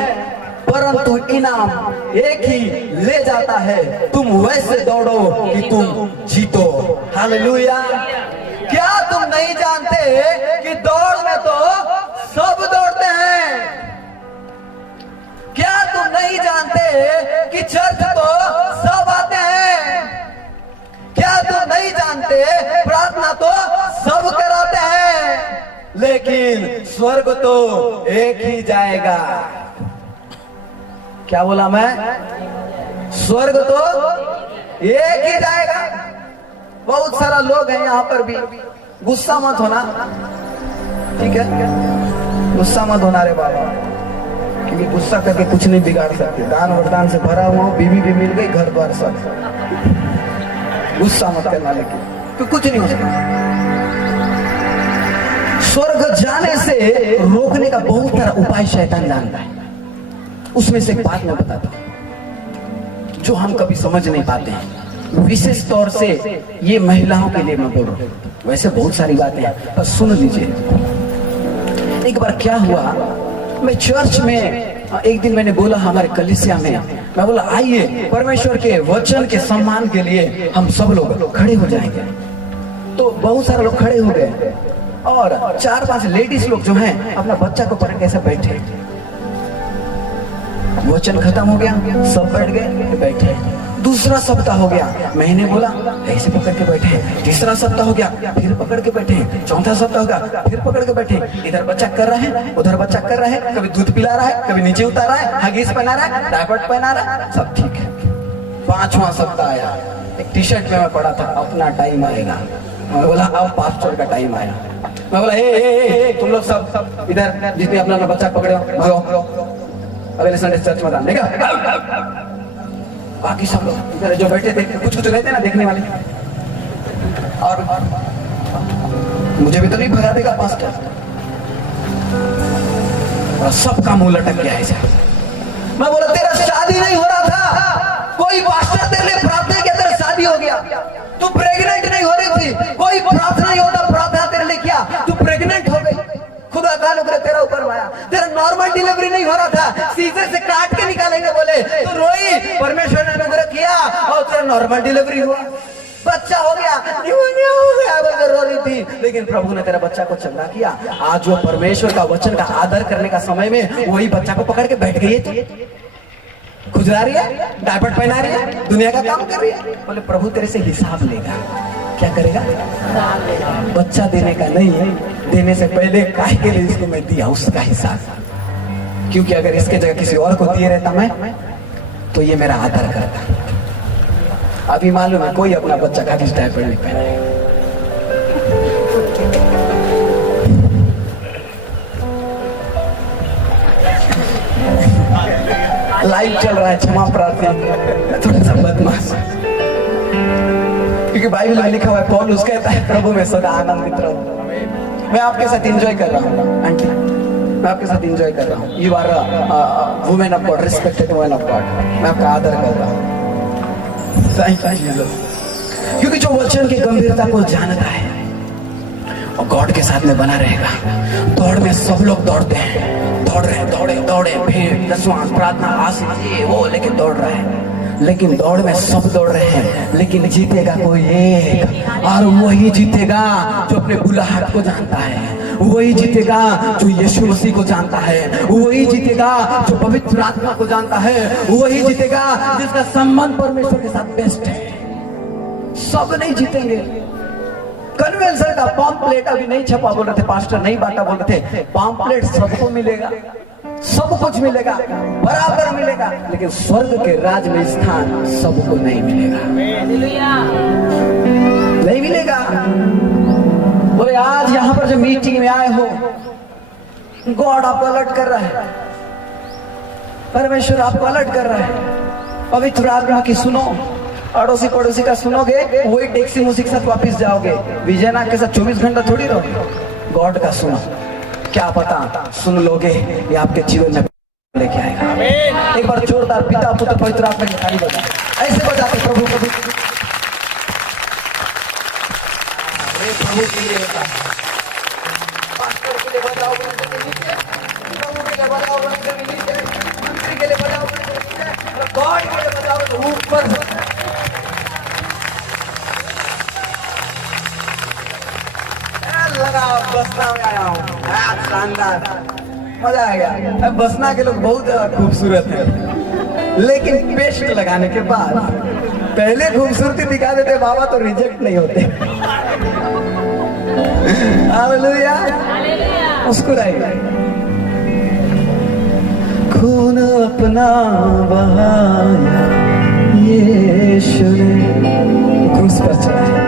परंतु इनाम एक ही ले जाता है। तुम वैसे दौड़ो कि तुम जीतो। हालेलुया। क्या तुम नहीं जानते कि दौड़ में तो सब दौड़ते हैं? क्या तुम नहीं जानते कि चर्च तो सब आते हैं? क्या तुम नहीं जानते प्रार्थना तो सब कराते हैं, लेकिन स्वर्ग तो एक ही जाएगा। क्या बोला मैं? स्वर्ग तो एक ही जाएगा। बहुत सारा लोग हैं यहाँ पर भी, गुस्सा मत होना, ठीक है? गुस्सा मत होना रे बाबा, क्योंकि गुस्सा करके कुछ नहीं बिगाड़ सकते। दान वरदान से भरा हुआ, बीवी भी मिल गई, घर द्वार सब। गुस्सा मत करना, लेकिन कुछ नहीं हो सकता। स्वर्ग जाने से रोकने का बहुत सारा उपाय शैतान जानता है। उसमें से एक बात मैं बताता हूं जो हम कभी समझ नहीं पाते हैं, विशेष तौर से ये महिलाओं के लिए मैं बोल रहा हूं। वैसे बहुत सारी बातें हैं, पर सुन लीजिए। एक बार क्या हुआ, मैं चर्च में एक दिन मैंने बोला हमारे कलीसिया में, मैं बोला आइए परमेश्वर के वचन के सम्मान के लिए हम सब लोग खड़े हो जाएंगे। तो बहुत सारे लोग खड़े हो गए और 4-5 लेडीज लोग जो हैं अपना बच्चा को पकड़ के ऐसे बैठे। वचन खत्म हो गया, सब बैठ गए, बैठे। दूसरा सप्ताह हो गया, मैंने बोला ऐसे पकड़ के बैठे। तीसरा सप्ताह हो गया, फिर पकड़ के बैठे। चौथा सप्ताह हो गया, फिर पकड़ के बैठे। इधर बच्चा कर रहे हैं, उधर बच्चा कर रहे हैं, कभी दूध पिला रहा है, कभी नीचे उतार रहा है, हगीज पहना रहा है, डायपर पहना रहा है, सब ठीक है। 5वां सप्ताह आया, एक टी शर्ट में मैं पड़ा था, अपना टाइम आएगा। मैं बोला अब पास्टर का टाइम आया। मैं बोला ए तुम लोग सब इधर जितने अपना बच्चा पकड़े हो अगले संडे चर्च में देखा। बाकी सब लोग इधर जो बैठे थे, कुछ रहते ना देखने वाले, और मुझे भी तो नहीं भगा देगा पास्टर। और सबका मुंह लटक गया ऐसा। मैं बोला तेरा शादी नहीं हो रहा था, कोई पास्टर तेरे लिए प्रार्थना किया, तेरा शादी हो गया। तू प्रेग्नेंट नहीं हो रही थी, कोई प्रार्थना नहीं होता, प्रार्थना तेरे लिए किया, तू प्रेग्नेंट हो गई। खुदा ताला करे तेरा ऊपर आया। तेरा नॉर्मल डिलीवरी नहीं हो रहा था, सीजर से काट के निकालेंगे बोले, तो रोई, परमेश्वर ने अनुग्रह किया और तेरा नॉर्मल डिलीवरी हुआ, बच्चा हो गया, निमोनिया हो गया, बोलकर रो रही थी। लेकिन प्रभु ने तेरा बच्चा को चंगा किया। आज वो परमेश्वर का वचन का आदर करने का समय में वही बच्चा को पकड़ के बैठ गई है, खुजरा रही है, डायपर पहना रही है, दुनिया का काम कर रही है। बोले प्रभु तेरे से हिसाब लेगा। क्या करेगा? बच्चा देने का नहीं है, देने से पहले काहे के लिए इसको मैं दिया उसका हिसाब। क्योंकि अगर इसके जगह किसी और को दिए रहता मैं, तो ये मेरा आदर करता। अभी मालूम है कोई अपना बच्चा का किस डायपर नहीं पहने। लाइव चल रहा है, क्षमा प्रार्थी, थोड़ा सा बदमाश, क्योंकि बाइबल में लिखा हुआ है पौलुस कहता है प्रभु में सदा आनंदित रहो। मैं आपके साथ एंजॉय कर रहा हूँ आंटी, मैं आपके साथ एंजॉय कर रहा हूँ। You are women of God, respected women of God, मैं आपका आदर कर रहा हूँ। Thank you Jesus. क्योंकि जो वचन की गंभीरता को जानता है और गॉड के साथ में बना रहेगा। दौड़ में सब लोग दौड़ते हैं, दौड़ रहे दौड़े दौड़े, भीड़, दसवां, प्रार्थना, आशीष, ये वो लेके दौड़ रहे हैं। लेकिन दौड़ में सब दौड़ रहे हैं, लेकिन जीतेगा कोई एक, और वही जीतेगा जो अपने बुलाहट को जानता है, वही जीतेगा जो यीशु मसीह को जानता है, वही जीतेगा जो पवित्र आत्मा को जानता है, वही जीतेगा जिसका संबंध परमेश्वर के साथ बेस्ट है। सब नहीं जीतेंगे। कन्वेंशन का पॉम्पलेट अभी नहीं छपा बोल रहे थे, पास्टर नहीं बांटा बोल रहे थे। पॉम्पलेट सबको मिलेगा, सब कुछ मिलेगा, बराबर मिलेगा, लेकिन स्वर्ग के राज में स्थान सबको नहीं मिलेगा, नहीं मिलेगा। बोले आज यहाँ पर जो मीटिंग में आए हो, गॉड आपको अलर्ट कर रहा है, परमेश्वर आपको अलर्ट कर रहा है। पवित्र आत्मा की सुनो, अड़ोसी पड़ोसी का सुनोगे, वही टैक्सी मूसी के साथ वापिस जाओगे। विजयनाथ के साथ 24 घंटा थोड़ी रहोगे। गॉड का सुनो, क्या पता सुन लोगे ये आपके जीवन में लेके आएगा। एक बार जोरदार पिता पुत्र पवित्र आत्मा की ताली बजा, ऐसे बजाते प्रभु प्रभु प्रभु के लिए होता है। पास्टर के लिए बजाओ, प्रभु के लिए बजाओ, मंत्री के लिए बजाओ, गॉड के लिए बजाओ तो ऊपर लगा। बसना में आया हूँ, शानदार, मजा आ गया। बसना के लोग बहुत खूबसूरत है, लेकिन पेस्ट लगाने के बाद पहले खूबसूरती दिखा देते बाबा तो रिजेक्ट नहीं होते। हालेलुया, मुस्कुराइए। खून अपना बहाया यीशु ने, क्रूस पर चढ़ा है,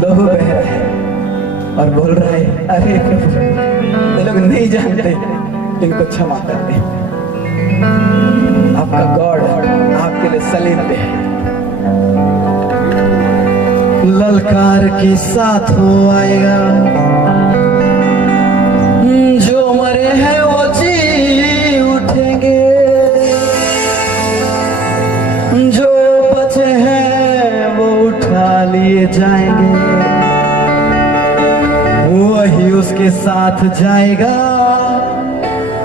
लहू बह रहा है और बोल रहा है अरे प्रभु ये लोग नहीं जानते, इनको क्षमा कर दे। आपका गॉड आपके लिए सलीम पे है। ललकार के साथ वो आएगा, जो मरे हैं वो जी उठेंगे, जो बचे हैं वो उठा लिए जाएंगे, वही उसके साथ जाएगा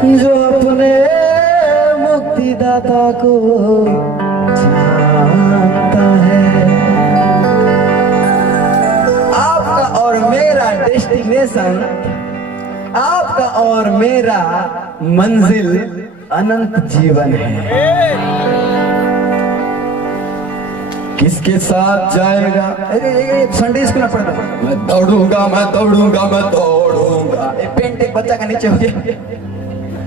जो अपने मुक्तिदाता को जानता है। आपका और मेरा डेस्टिनेशन, आपका और मेरा मंजिल अनंत जीवन है। किसके साथ जाएगा? संडे स्कूल में पढ़ता, मैं दौड़ूंगा मैं दौड़ूंगा मैं दौड़ूंगा। पेंट एक बच्चा का नीचे हो गया,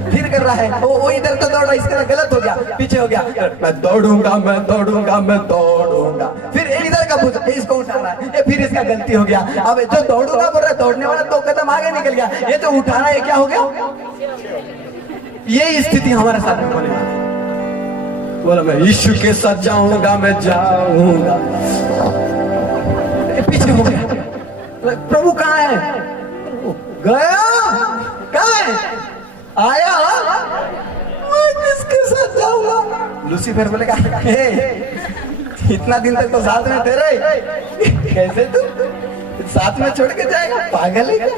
फिर कर रहा है वो इधर तो दौड़ रहा है, इसका गलत हो गया, पीछे हो गया। मैं दौड़ूंगा मैं दौड़ूंगा मैं दौड़ूंगा, फिर इधर का पूछ इसको उठा रहा है, फिर इसका गलती हो गया। अब जो दौड़ूंगा बोल रहा है, दौड़ने वाला 2 कदम आगे निकल गया, ये तो उठा रहा है, क्या हो गया? ये स्थिति हमारे साथ में होने वाली है। बोला मैं यीशु के साथ जाऊंगा, मैं जाऊंगा, पीछे हो गया। प्रभु कहाँ है? गया, कहाँ है? आया लूसीफर बोलेगा हे, इतना दिन तक तो साथ में थे रहे, कैसे तू साथ में छोड़ के जाएगा, पागल है क्या?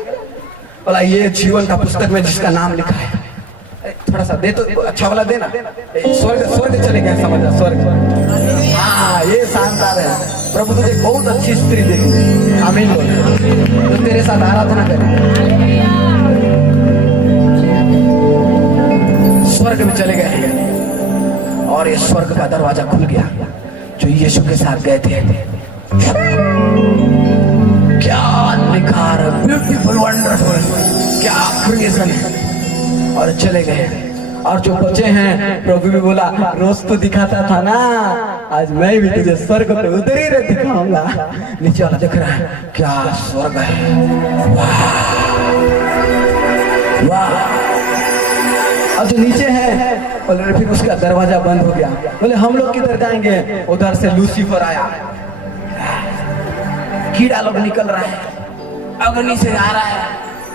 बोला ये जीवन का पुस्तक में जिसका नाम लिखा है, थोड़ा सा दे तो अच्छा वाला देना, स्वर्ग स्वर्ग चले गए, समझ स्वर्ग। हाँ ये शानदार है, प्रभु तुझे बहुत अच्छी स्त्री देगी, आमीन बोल, तो तेरे साथ आराधना करे। स्वर्ग में चले गए और ये स्वर्ग का दरवाजा खुल गया, जो यीशु के साथ गए थे। क्या निखार, ब्यूटीफुल, वंडरफुल, क्या क्रिएशन है। और चले गए, और जो बचे हैं प्रभु भी बोला रोज तो दिखाता था ना, आज मैं भी तुझे स्वर्ग पे उधर ही दिखाऊंगा। नीचे वाला देख रहा है क्या स्वर्ग है, वाह वाह। और जो नीचे है बोले फिर उसका दरवाजा बंद हो गया, बोले हम लोग किधर जाएंगे, उधर से लूसीफर आया, कीड़ा लोग निकल रहा है, अग्नि से आ रहा है,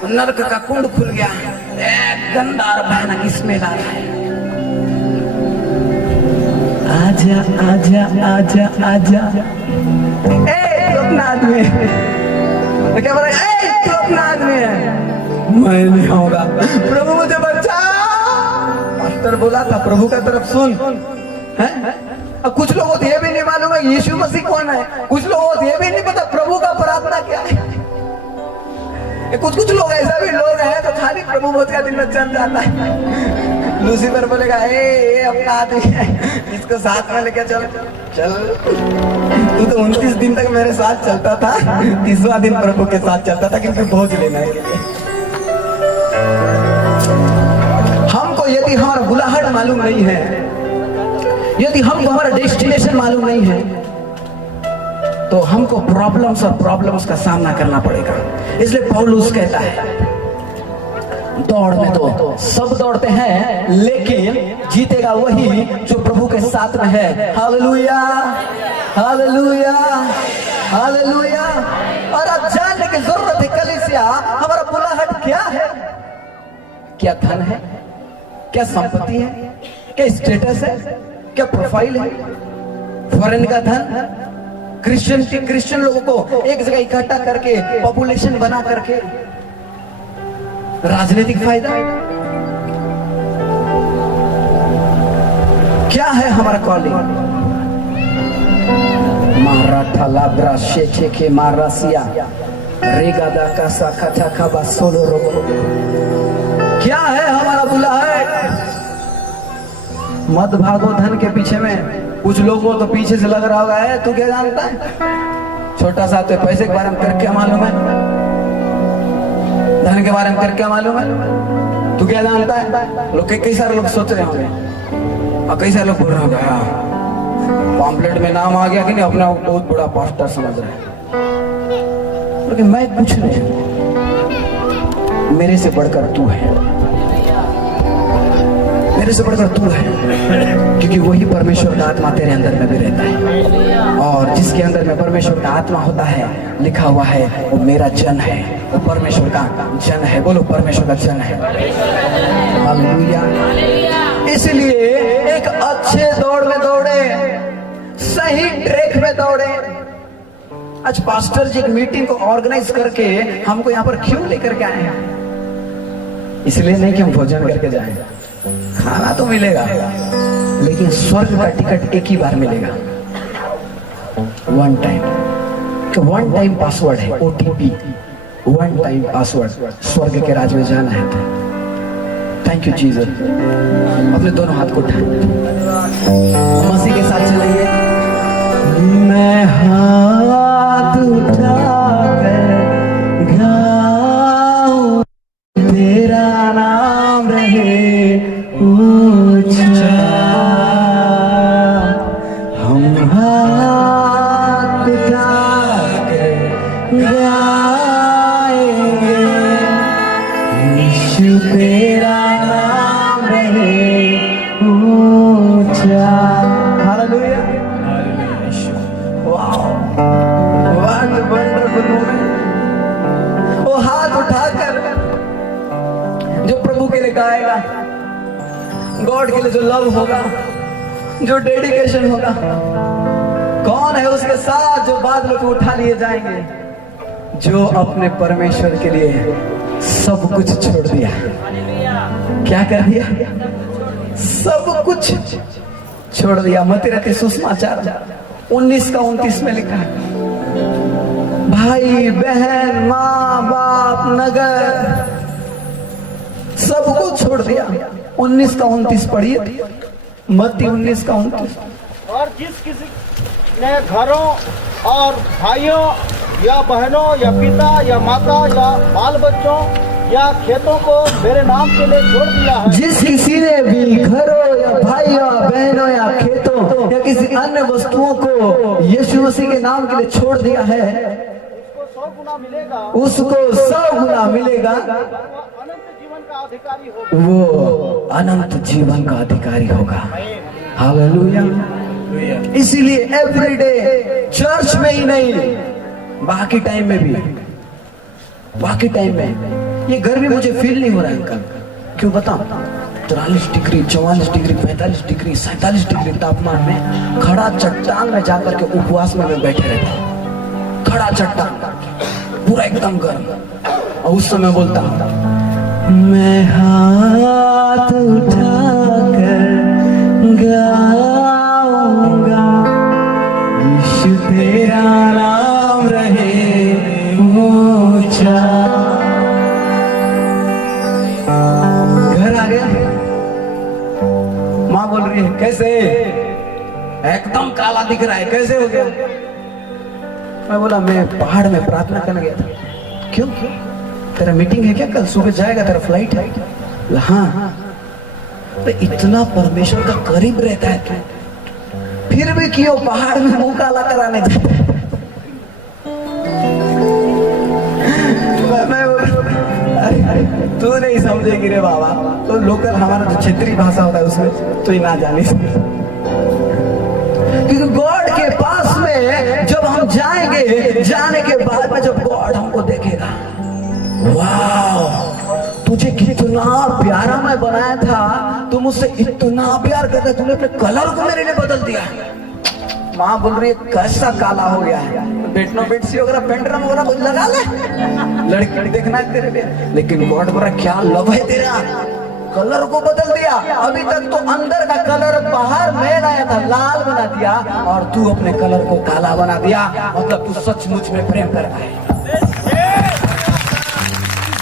नरक का कुंड खुल गया, एक गंदा और भयानक स्मेल आ रहा है। आजा आजा आजा आजा, ए तू अपना आदमी है, तो क्या बोला, ए तू अपना आदमी है, मैं नहीं आऊंगा, प्रभु मुझे बचा। पास्टर बोला था प्रभु का तरफ सुन, है? अब कुछ लोगों को ये भी नहीं मालूम है यीशु मसीह कौन है, कुछ लोगों को ये भी नहीं पता प्रभु का प्रार्थना क्या है। कुछ लोग ऐसा भी लोग हैं तो खाली प्रभु बोध का दिन में चल जाता है। लूसीफर बोलेगा ए अपना आदमी है, इसको साथ में लेके चल चल, तू तो 29 दिन तक मेरे साथ चलता था, 30वां दिन प्रभु के साथ चलता था, क्योंकि बोझ लेना है। हमको यदि हमारा बुलाहट मालूम नहीं है, यदि हमको हमारा डेस्टिनेशन मालूम नहीं है, तो हमको प्रॉब्लम्स का सामना करना पड़ेगा। इसलिए पौलुस कहता है दौड़ में तो सब दौड़ते हैं, लेकिन जीतेगा वही जो प्रभु के साथ में है। Hallelujah hallelujah hallelujah. और अब जानने की जरूरत है कलीसिया, हमारा बुलाहट क्या है, क्या धन है, क्या संपत्ति है, क्या स्टेटस है, क्या प्रोफाइल है, फॉरेन का धन, क्रिश्चियन लोगों को एक जगह इकट्ठा करके पॉपुलेशन बना करके राजनीतिक फायदा, क्या है हमारा कॉलिंग। माराठा लाब्रा शेचे के मारासिया रेगादा का साखा खाबा सोलो रोको, क्या है हमारा बुलाहट। मत भागो धन के पीछे में, कुछ लोगों तो पीछे से लग रहा होगा है तू क्या जानता है, छोटा सा तो पैसे के बारे में तेरे क्या मालूम है, धन के बारे में तेरे क्या मालूम है, तू क्या जानता है। लोग कई सारे लोग सोच रहे होंगे और कई सारे लोग बोल रहे होंगे पॉम्पलेट में नाम आ गया कि नहीं, अपना बहुत बड़ा पास्टर समझ रहे हैं, लेकिन मैं कुछ नहीं, मेरे से बढ़कर तू है, मेरे से बढ़कर तू है, क्योंकि वही परमेश्वर का आत्मा तेरे अंदर में भी रहता है, और जिसके अंदर में परमेश्वर का आत्मा होता है, लिखा हुआ है वो मेरा जन है, वो परमेश्वर का जन है। बोलो परमेश्वर का जन है। हालेलुया। इसलिए एक अच्छे दौड़ में दौड़े, सही ट्रैक में दौड़े। आज पास्टर जी एक मीटिंग को ऑर्गेनाइज करके हमको यहाँ पर क्यों लेकर के आए हैं, इसलिए नहीं कि हम भोजन करके जाएं, खाना तो मिलेगा, लेकिन स्वर्ग का टिकट एक ही बार मिलेगा, वन टाइम पासवर्ड है, OTP, वन टाइम पासवर्ड, स्वर्ग के राज में जाना है। Thank you Jesus. अपने दोनों हाथ को उठाएं, मसीह के साथ चलेंगे। मैं हाथ उठाकर गाऊं तेरा नाम रहे ऊंचा, हम हाथ उठाकर गाएंगे यीशु तेरा नाम रहे ऊंचा। Hallelujah. Wow, what a wonderful moment. वो हाथ उठाकर जो प्रभु के लिए गाएगा, गॉड के लिए जो लव होगा, जो डेडिकेशन होगा। कौन है उसके साथ जो बादलों को उठा लिए जाएंगे? जो अपने परमेश्वर के लिए सब कुछ छोड़ दिया। क्या कर दिया? सब कुछ छोड़ दिया। मती रहती सुसमाचार 19:29 में लिखा है, भाई बहन माँ बाप नगर सब कुछ छोड़ दिया। 19:29 पढ़िए, मत्ती 19:29। और जिस किसी ने घरों और भाइयों या बहनों या पिता या माता या बाल बच्चों या खेतों को मेरे नाम के लिए छोड़ दिया है, जिस किसी ने भी घरों या भाइयों बहनों या खेतों या किसी अन्य वस्तुओं को यीशु मसीह के नाम के लिए छोड़ दिया है, उसको 100 गुना मिलेगा, उसको 100 गुना मिलेगा। वो अनंत जीवन का अधिकारी होगा। वो अनंत जीवन का अधिकारी होगा। हालेलुया। इसीलिए एवरीडे चर्च में ही नहीं, बाकी टाइम में भी, बाकी टाइम में ये घर भी मुझे फील नहीं हो रहा है अंकल। क्यों बताऊं? 43 डिग्री 44 डिग्री 45 डिग्री 47 डिग्री तापमान में खड़ा चट्टान में जाकर के उपवास में मैं बैठे रहता हूं। खड़ा चट्टान पूरा एकदम गर्म, और उस समय बोलता हूं, मैं हाथ उठाकर गाऊंगा, यीशु तेरा नाम रहे ऊंचा। घर आ गया, माँ बोल रही है कैसे? एकदम काला दिख रहा है, कैसे हो गया? मैं बोला मैं पहाड़ में प्रार्थना करने गया था। क्यों? तेरा मीटिंग है क्या कल? सुबह जाएगा, तेरा फ्लाइट है? हाँ। तो इतना परमेश्वर का करीब रहता है क्या? फिर भी क्यों पहाड़ में मुंह काला कराने जाता है? अरे तू नहीं समझेगी रे बाबा, तो लोकल हमारा जो क्षेत्रीय भाषा होता है उसमें तो ही ना जाने से। क्योंकि गॉड के पास में जब हम जाएंगे, जाने के बाद में जब गॉड हमको देखेगा, वाह तुझे कितना प्यारा मैं बनाया था, तू मुझसे इतना प्यार करता, तूने अपने कलर को मेरे लिए बदल दिया। माँ बोल रही है कैसा काला हो गया है? बेटनो बेटसी वगैरह पेंट्रम वगैरह कुछ लगा ले, लड़की देखना है तेरे लिए। लेकिन गॉड बोल रहा क्या लव है तेरा, कलर को बदल दिया। अभी तक तो अंदर का कलर बाहर मैल आया था, लाल बना दिया, और तू अपने कलर को काला बना दिया। मतलब तू सचमुच में प्रेम करता है,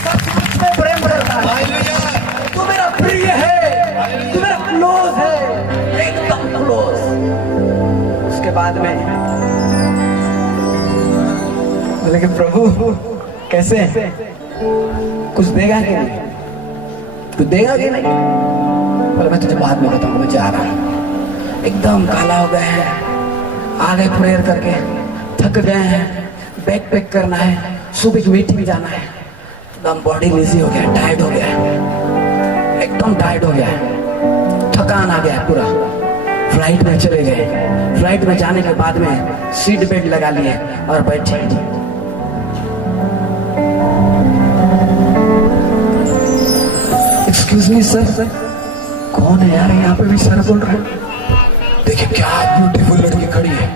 सचमुच में प्रेम करता है। तू मेरा प्रिय है, तू मेरा क्लोज है, एकदम क्लोज। उसके बाद में लेकिन प्रभु कैसे कुछ देगा कि नहीं? तू देगा कि नहीं? बोले मैं तुझे बाद में बताऊंगा, मैं जा रहा हूं। एकदम काला हो गए हैं, आ गए प्रेयर करके, थक गए हैं, बैग पैक करना है, सुबह की मीटिंग जाना है, एकदम बॉडी लेजी हो गया, टायर्ड हो गया, एकदम टायर्ड हो गया, थकान आ गया पूरा। फ्लाइट में चले गए। फ्लाइट में जाने के बाद में सीट बेल्ट लगा लिए और बैठे। एक्सक्यूज मी सर, कौन है यार यहाँ पे भी सर बोल रहे हैं? देखिए क्या ब्यूटीफुल लड़की खड़ी है,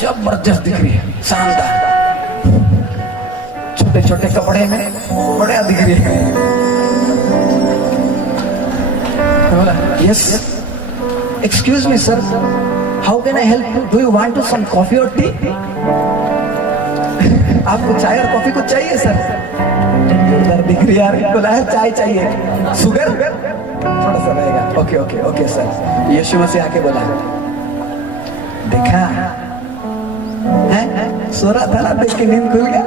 जबरदस्त दिख रही है, शानदार, छोटे छोटे कपड़े में बढ़िया दिख रही है। बोला yes, excuse me sir, how can I help you? Do you want to some coffee और टी? आपको चाय और कॉफी कुछ चाहिए सर? दिख रही यार, बोला है चाय चाहिए, शुगर थोड़ा सा रहेगा। Okay okay okay sir. यीशु मसीह आके बोला देखा है, सो रहा था ना, देख के नींद खुल गया।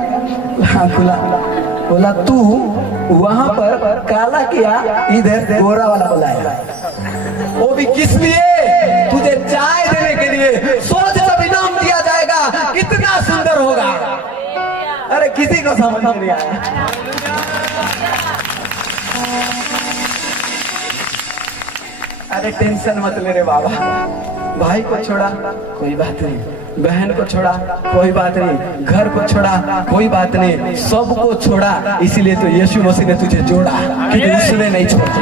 हाँ खुला। बोला तू वहां पर काला किया, इधर गोरा वाला बुलाया, वो भी किस लिए? तुझे चाय देने के लिए। सोच जब इनाम दिया जाएगा कितना सुंदर होगा। अरे किसी को समझ नहीं आया। अरे टेंशन मत ले रे बाबा, भाई को छोड़ा कोई बात नहीं, बहन को छोड़ा कोई बात नहीं, घर को छोड़ा कोई बात नहीं, सबको छोड़ा। इसीलिए तो यीशु मसीह ने तुझे जोड़ा, क्योंकि उसने नहीं छोड़ा।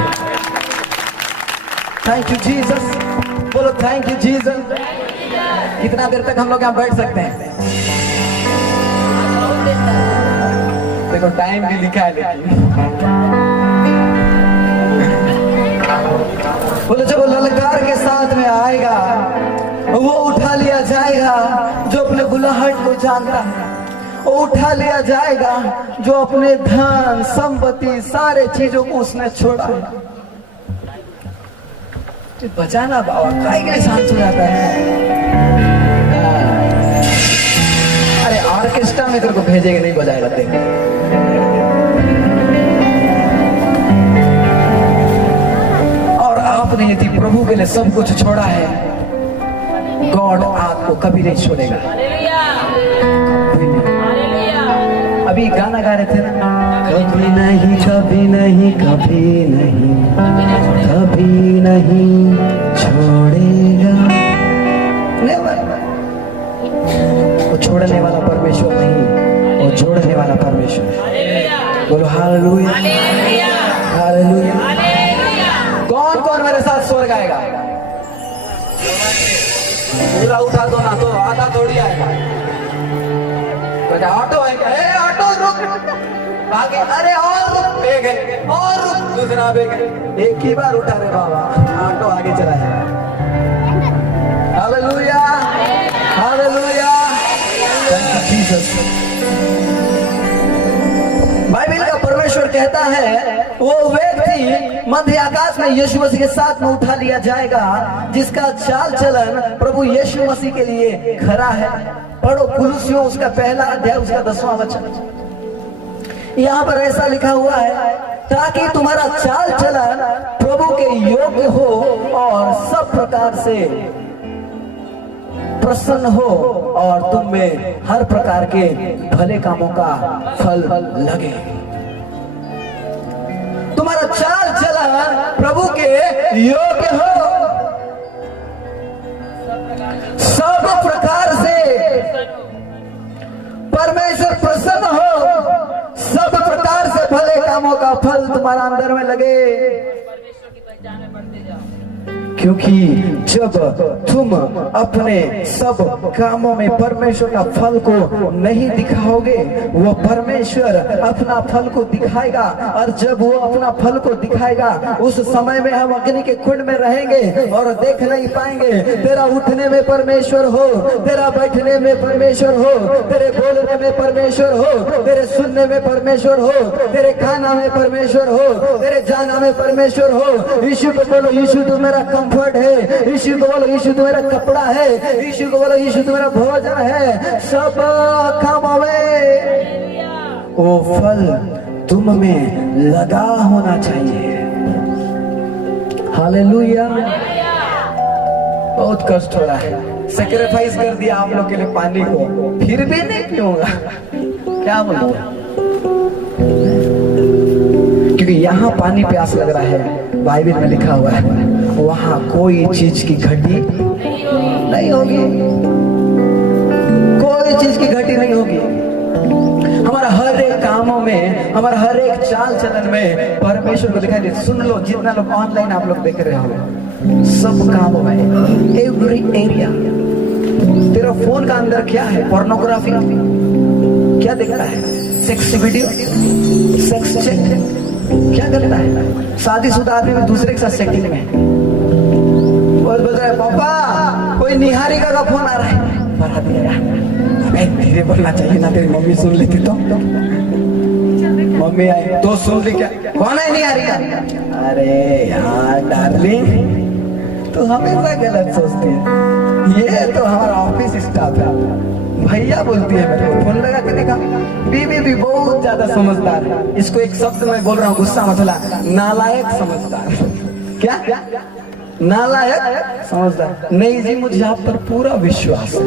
Thank you Jesus. बोलो थैंक यू जीसस। कितना देर तक हम लोग यहाँ बैठ सकते हैं? देखो टाइम भी लिखा है लेकिन बोले जब वो ललकार के साथ में आएगा वो उठा लिया जाएगा जो अपने बुलाहट को जानता है। वो उठा लिया जाएगा जो अपने धन संपत्ति सारे चीजों को उसने छोड़ा है। बचाना बाबा काहे के शांत हो जाता है। अरे ऑर्केस्ट्रा में तेरे को भेजेगा नहीं बजाएगा तेरे। और आपने यदि प्रभु के लिए सब कुछ छोड़ा है, गॉड आपको कभी नहीं छोड़ेगा। अभी गाना गा रहे थे ना, कभी नहीं कभी नहीं कभी नहीं कभी नहीं छोड़ेगा। वो छोड़ने वाला परमेश्वर नहीं, वो जोड़ने वाला परमेश्वर। बोलो हालेलुया हालेलुया। कौन कौन मेरे साथ स्वर्ग आएगा? पूरा उठा दो ना तो आधा थोड़ी आएगा। ऑटो है क्या? ऑटो रुक आगे। अरे और रुक, बेग है और रुक, दूसरा बेग है। एक ही बार उठा रे बाबा, ऑटो आगे चला है। Hallelujah hallelujah thank you Jesus. Bible का परमेश्वर कहता है वो व्यक्ति मध्य आकाश में यीशु मसीह के साथ में उठा लिया जाएगा जिसका चाल चलन प्रभु यीशु मसीह के लिए खरा है। पढ़ो कुलुस्सियों उसका पहला अध्याय उसका 10वां वचन। यहाँ पर ऐसा लिखा हुआ है ताकि तुम्हारा चाल चलन प्रभु के योग्य हो और सब प्रकार से प्रसन्न हो और तुम में हर प्रकार के भले कामों का फल लगे। तुम्हारा चाल चलन प्रभु के योग्य हो, सब प्रकार से परमेश्वर प्रसन्न हो, सब प्रकार से भले कामों का फल तुम्हारा अंदर में लगे। क्योंकि जब तुम अपने सब कामों में परमेश्वर का फल को नहीं दिखाओगे, वो परमेश्वर अपना फल को दिखाएगा। और जब वो अपना फल को दिखाएगा उस समय में हम अग्नि के कुंड में रहेंगे और देख नहीं पाएंगे। तेरा उठने में परमेश्वर हो, तेरा बैठने में परमेश्वर हो, तेरे बोलने में परमेश्वर हो, तेरे सुनने में परमेश्वर हो, तेरे खाना में परमेश्वर हो, तेरे जाना में परमेश्वर हो। यीशु को बोलो यीशु तू मेरा कंफर्ट है, यीशु को बोलो यीशु तू मेरा कपड़ा है, यीशु को बोलो यीशु तू मेरा भोजन है। सब कामों में वो फल तुम में लगा होना चाहिए। हालेलुया। बहुत कष्ट हो रहा है, सेक्रीफाइस कर दिया आप लोग के लिए पानी को, फिर भी नहीं पीऊंगा। क्या बोलते हैं? क्योंकि यहाँ पानी प्यास लग रहा है, बाइबल में लिखा हुआ है वहां कोई चीज की घटी नहीं होगी, कोई चीज की घटी नहीं होगी। हमारा हर एक कामों में, हमारा हर एक चाल चलन में परमेश्वर को दिखाई दे। सुन लो, जितना लोग ऑनलाइन आप लोग देख रहे हो, सब कामों में, एवरी एरिया। तेरा फोन का अंदर क्या है? पोर्नोग्राफी क्या दिख रहा है? सेक्स वीडियो, सेक्स चैट क्या करता है? शादीशुदा आदमी में दूसरे के साथ सेटिंग में और बोल रहा है पापा कोई निहारिका का फोन आ रहा है, बढ़ा दिया। अबे धीरे बोलना चाहिए ना, तेरी मम्मी सुन लेती तो। मम्मी आई तो सुन ली क्या? कौन है निहारिका? अरे यार डार्लिंग, तो हमेशा गलत सोचती है। ये तो हमारा ऑफिस स्टाफ है, भैया बोलती है मेरे को, फोन लगा के देखा। बीवी भी बहुत ज्यादा समझदार है। इसको एक शब्द में बोल रहा हूँ, गुस्सा मसला, नालायक समझदार। क्या? नालायक समझदार। नहीं जी, मुझे आप पर पूरा विश्वास है,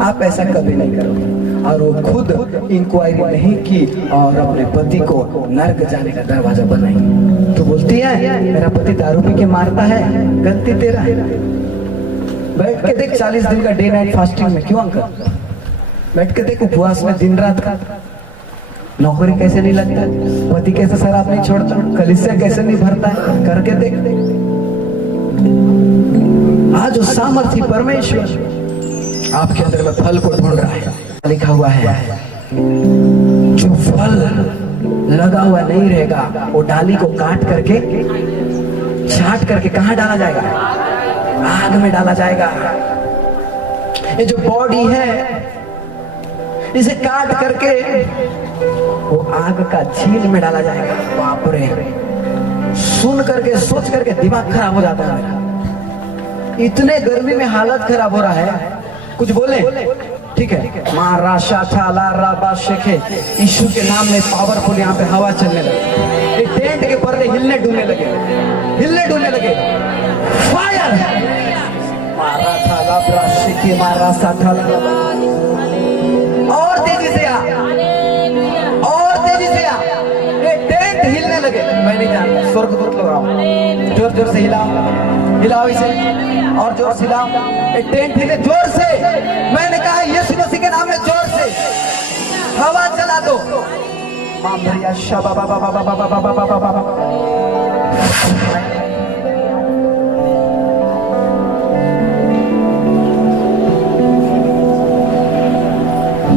आप ऐसा कभी नहीं करोगे। और वो खुद इंक्वायरी नहीं की और अपने पति को नर्क जाने का दरवाजा बनाई। तो बोलती है मेरा पति दारू पी के मारता है, गलती तेरा है। बैठ के देख 40 दिन का डे नाइट फास्टिंग में। क्यों अंकल? बैठ के देख उपवास में दिन रात का। नौकरी कैसे नहीं लगता, पति कैसे शराब नहीं छोड़ता, कलीसिया कैसे नहीं भरता है, करके देख। आज उस सामर्थ्य परमेश्वर आपके अंदर में फल को ढूंढ रहा है। लिखा हुआ है जो फल लगा हुआ नहीं रहेगा वो डाली को काट करके छाट करके कहाँ डाला जाएगा? आग में डाला जाएगा। ये जो बॉडी है इसे काट करके वो आग का झील में डाला जाएगा। बाप रे, सुन करके सोच करके दिमाग खराब हो जाता है मेरा। इतने गर्मी में हालत खराब हो रहा है, कुछ बोले? ठीक है, महाराशा था लारा शेखे यीशु के नाम में पावरफुल यहाँ पे हवा चलने लगे। ये टेंट के पर्दे हिलने डुलने लगे, हिलने डुलने लगे। फायर! मारा था लारा शेखे, मारा सा था लारा। और तेजी से आ, और तेजी से आ। ये टेंट हिलने लगे। मैं नहीं जानता, स्वर्गदूत लग रहा हूँ। जोर जोर से हिलाओ, हिलाओ इसे और जोर से हिलाओ। ये टेंट हिले जोर से। मैंने कहा यीशु मसीह के नाम में जोर से हवा चला दो। मामरिया शाबा बाबा बाबा बाबा बाबा बाबा बाबा।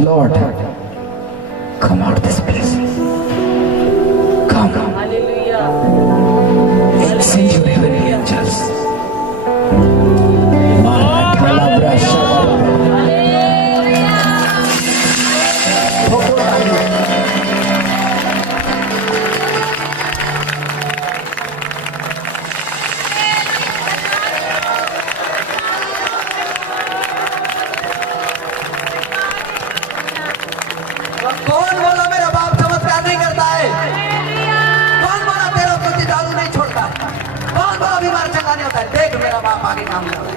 Lord, come out this place. Come, come. Hallelujah. And send your heavenly angels. Marathala कौन बोला मेरा बाप चमत्कार नहीं करता है? कौन बोला तेरा पति दारू नहीं छोड़ता? कौन बोला बीमार चंगा नहीं होता है? देख मेरा बाप आगे काम कर रहा है।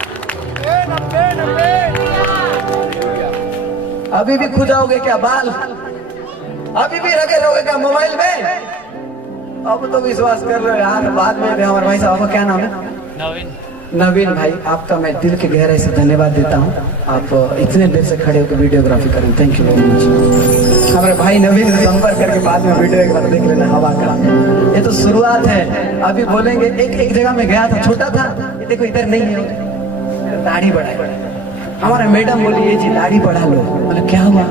अभी भी खुजाओगे क्या बाल? अभी भी रखे रहोगे क्या मोबाइल में? अब तो विश्वास कर लो यार। बाद में हमारे भाई साहब का क्या नाम है? नवीन भाई, आपका मैं दिल के गहराई से धन्यवाद देता हूँ। आप इतने देर से खड़े होकर वीडियोग्राफी करें, थैंक यू वेरी मच। हमारे भाई नवीन से संपर्क करके बाद में वीडियो एक बार देख लेना हवा का। ये तो शुरुआत है, अभी बोलेंगे। एक जगह में गया था, छोटा था, ये देखो इधर नहीं है, दाढ़ी बढ़ाए। हमारा मैडम बोली ये जी दाढ़ी बढ़ा लो। बोले क्या हुआ?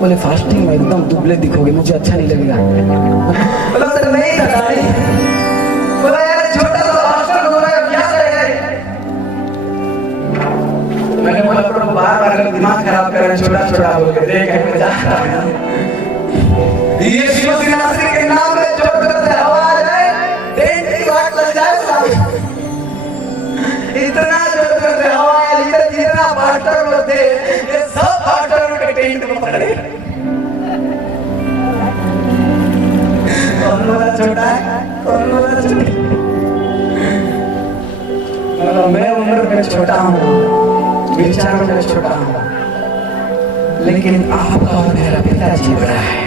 बोले फास्टिंग में एकदम दुबले दिखोगे, मुझे अच्छा नहीं लगेगा। बोला सर नहीं था दाढ़ी। बोला यार छोटा सा फास्टर हो रहा है, क्या करेगा? मैंने बोला प्रभु बार-बार दिमाग खराब कर रहे, छोटा छोटा बोल के देख के मजा आता है। यीशु मसीह नासरी के नाम में जोर से हवा आ जाए, टेंट की वाट लग जाए। इतना जोर से हवा आए, जितना फास्टर लोग थे ये सब फास्टर के टेंट में पकड़े। कौन बोला छोटा है? कौन बोला छोटा? मैं उम्र में छोटा हूँ, विचार में छोटा हूँ, लेकिन आपका और मेरा पिताजी बड़ा है।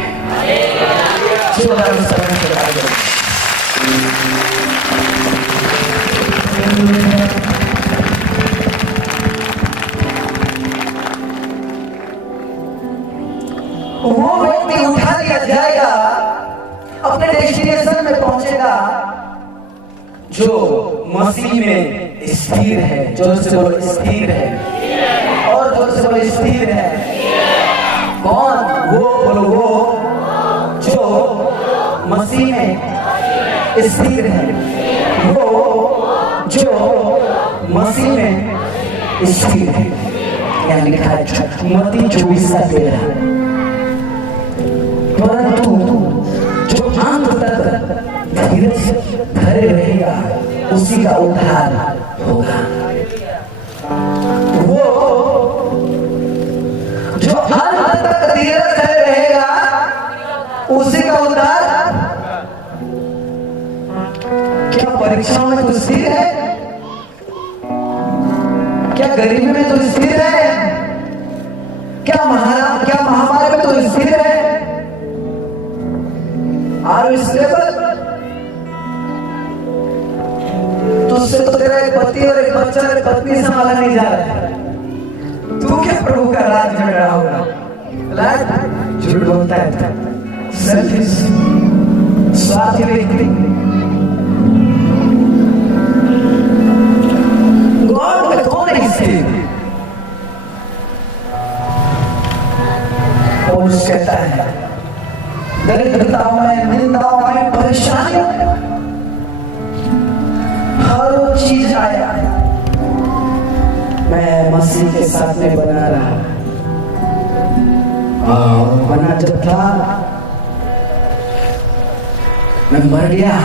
वो व्यक्ति उठा लिया जाएगा, अपने डेस्टिनेशन में पहुंचेगा जो मसीह में स्थिर है। जोर से बोलो स्थिर है, और जोर से बोलो स्थिर है। कौन? वो बोलो वो जो मसीह में स्थिर है, वो जो मसीह में स्थिर है। यहाँ लिखा है मत्ती 24:13, परंतु जो अंत तक धीरज धरे रहेगा उसी का उद्धार होगा। वो जो अंत तक धीरज धरे रहेगा उसी का उद्धार। क्या परीक्षाओं में तो स्थिर है? क्या गरीबी में तो स्थिर है? क्या महामारी में तो स्थिर है? Or stable? तुझसे तो तेरा एक पति और एक बच्चा और एक पत्नी संभाला नहीं जा रहा है। तू क्या प्रभु का राज में रहा होगा? झूठ बोलता है, सेल्फिश, स्वार्थी व्यक्ति। गॉड में कौन पौलुस कहता है, दरिद्रताओं में, निंदाओं में, परेशानियों में हर वो चीज आया, मैं मसीह के साथ में बना रहा। और बना जब था, मैं मर गया,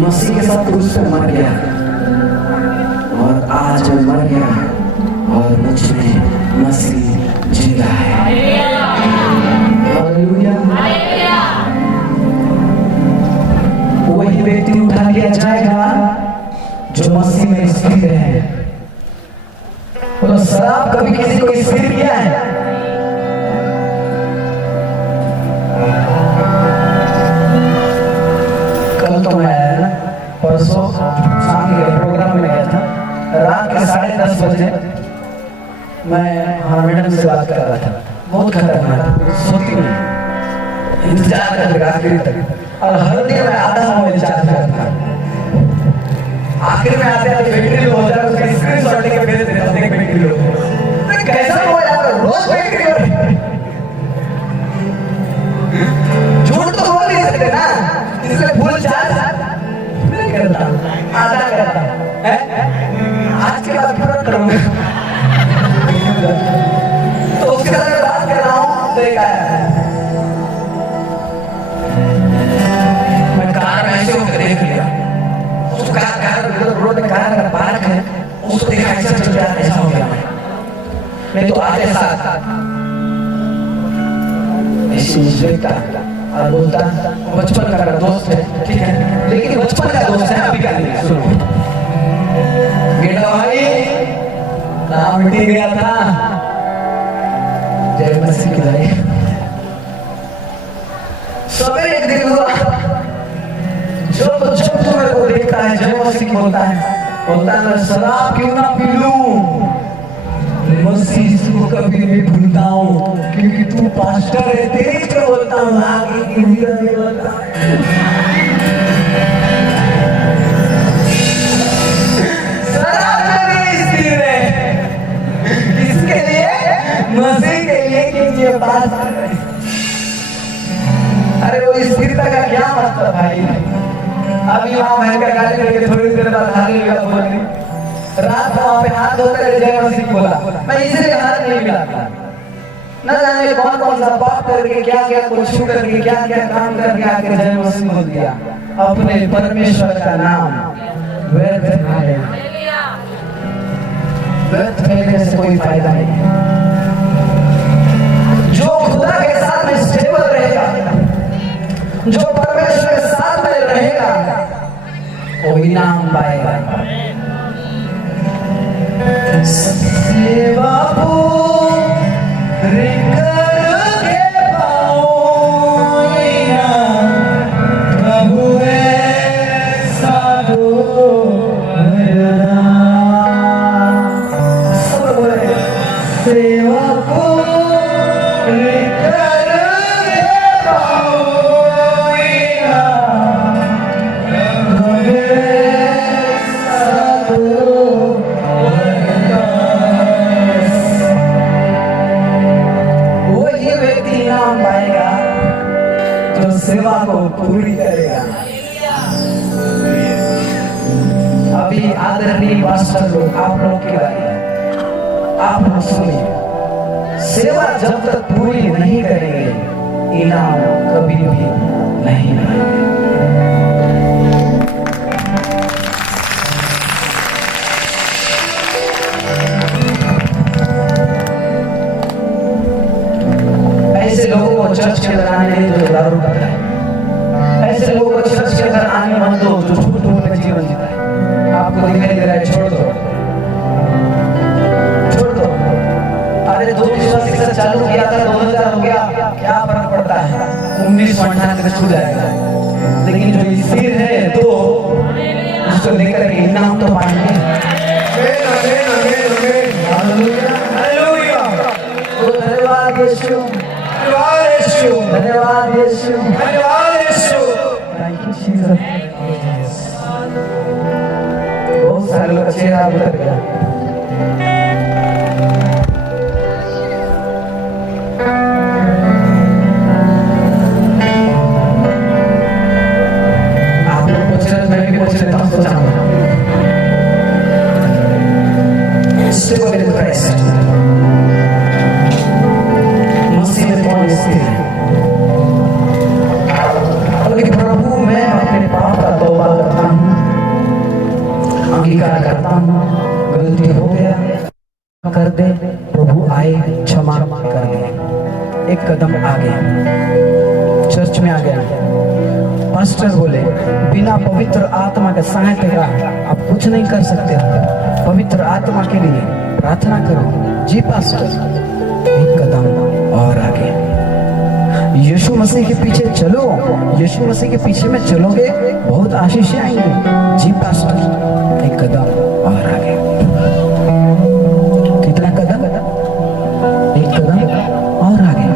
मसीह के साथ क्रूस पे मर गया, और आज मैं मर गया और मुझ में मसीह जिंदा है। हालेलुया। वही व्यक्ति उठा लिया जाएगा जो मसीह में स्थिर है। तो शराब कभी किसी को स्थिर किया है? कल तो मैं परसों शाम के प्रोग्राम में गया था, रात के 10:30 बजे मैं मैडम से बात कर रहा था। बहुत खतरनाक, सोती नहीं, इंतजार कर रहा आखिरी तक, और हर दिन मैं आधा मोबाइल चार्ज करता। आखिर में आते आते बैटरी लो हो जाए, उसका स्क्रीनशॉट लेके भेज देता हूं, बैटरी लो। तो कैसा मोबाइल आपका रोज बैटरी लो? झूठ तो बोल नहीं सकते ना, इसलिए फुल चार्ज नहीं करता, आधा करता है। आज के बाद पूरा करूंगा। तो उसके साथ मैं बात कर रहा हूँ, देखा है मैं कार में ऐसे होकर देख लिया, उसको कार रोड में कार का पार्क है, उसको देखा ऐसा चल रहा है, ऐसा हो गया। मैं तो आधे साथ ऐसे देखता और बोलता, बचपन का मेरा दोस्त है, ठीक है, लेकिन बचपन का दोस्त है, अभी का नहीं। सुनो बेटा भाई, नाम मिट गया था, जय मसीह की जय। सवेरे एक दिन हुआ, जब तू मेरे को देखता है, जय मसीह बोलता है मैं शराब क्यों ना पी लूं, मसीह को कभी नहीं भूलता हूँ, क्योंकि तू पास्टर है, तेरे को बोलता हूँ, आगे की नहीं बोलता। शराब नहीं स्थिर है, किसके लिए? मसीह के लिए, क्योंकि ये बात। अरे वो स्थिरता का क्या मतलब भाई? अभी वहां बहन का गाली करके थोड़ी देर बाद हालेलुया बोल रही, रात को वहां पे हाथ धोकर जय मसीह बोला, मैं इसलिए हाथ नहीं मिलाता। न जाने कौन कौन सा पाप करके, क्या क्या कुछ छू करके, क्या क्या काम करके आके जय मसीह बोल दिया। अपने परमेश्वर का नाम व्यर्थ है, व्यर्थ करने से कोई फायदा नहीं। जो खुदा के साथ में स्टेबल रहेगा, जो परमेश्वर के साथ में रहेगा, वो इनाम पाएगा। सेवा पूरी करके पाऊंगा, प्रभु ऐसा दो वरदान। सब बोले सेवा पूरी करके पाऊंगा, प्रभु ऐसा दो। इनाम पाएगा जो सेवा को पूरी करेगा। अभी आदरणीय पास्टर लोग, आप लोग के बारे में आप लोग सुनिए, सेवा जब तक पूरी नहीं करेंगे, इनाम कभी भी नहीं आएगा। ऐसे लोगों को चर्च के अंदर आने नहीं दो जो दारू पीता है, ऐसे लोगों को चर्च के अंदर आने मत दो जो झूठ बोल के जीवन जीता है। आपको दिखाई दे रहा है, छोड़ दो, छोड़ दो। अरे 2 विश्वासी से चालू किया था, 2000 हो गया, क्या फर्क पड़ता है? 1998 छूट जाएगा। लेकिन जो स्थिर है तो उसको लेकर के इनाम तो पाएंगे। धन्यवाद यीशु, धन्यवाद यीशु, धन्यवाद यीशु। Thank you Jesus. बहुत सारे लोग चेहरा उतर गया। चर्च में आ गया। पास्टर बोले बिना पवित्र आत्मा के सहायता का आप कुछ नहीं कर सकते हो, पवित्र आत्मा के लिए प्रार्थना करो। जी पास्टर, एक कदम और आगे, यीशु मसीह के पीछे चलो, यीशु मसीह के पीछे में चलोगे बहुत आशीषें आएंगी। जी पास्टर, एक कदम और आगे। कितना कदम? एक कदम और आगे।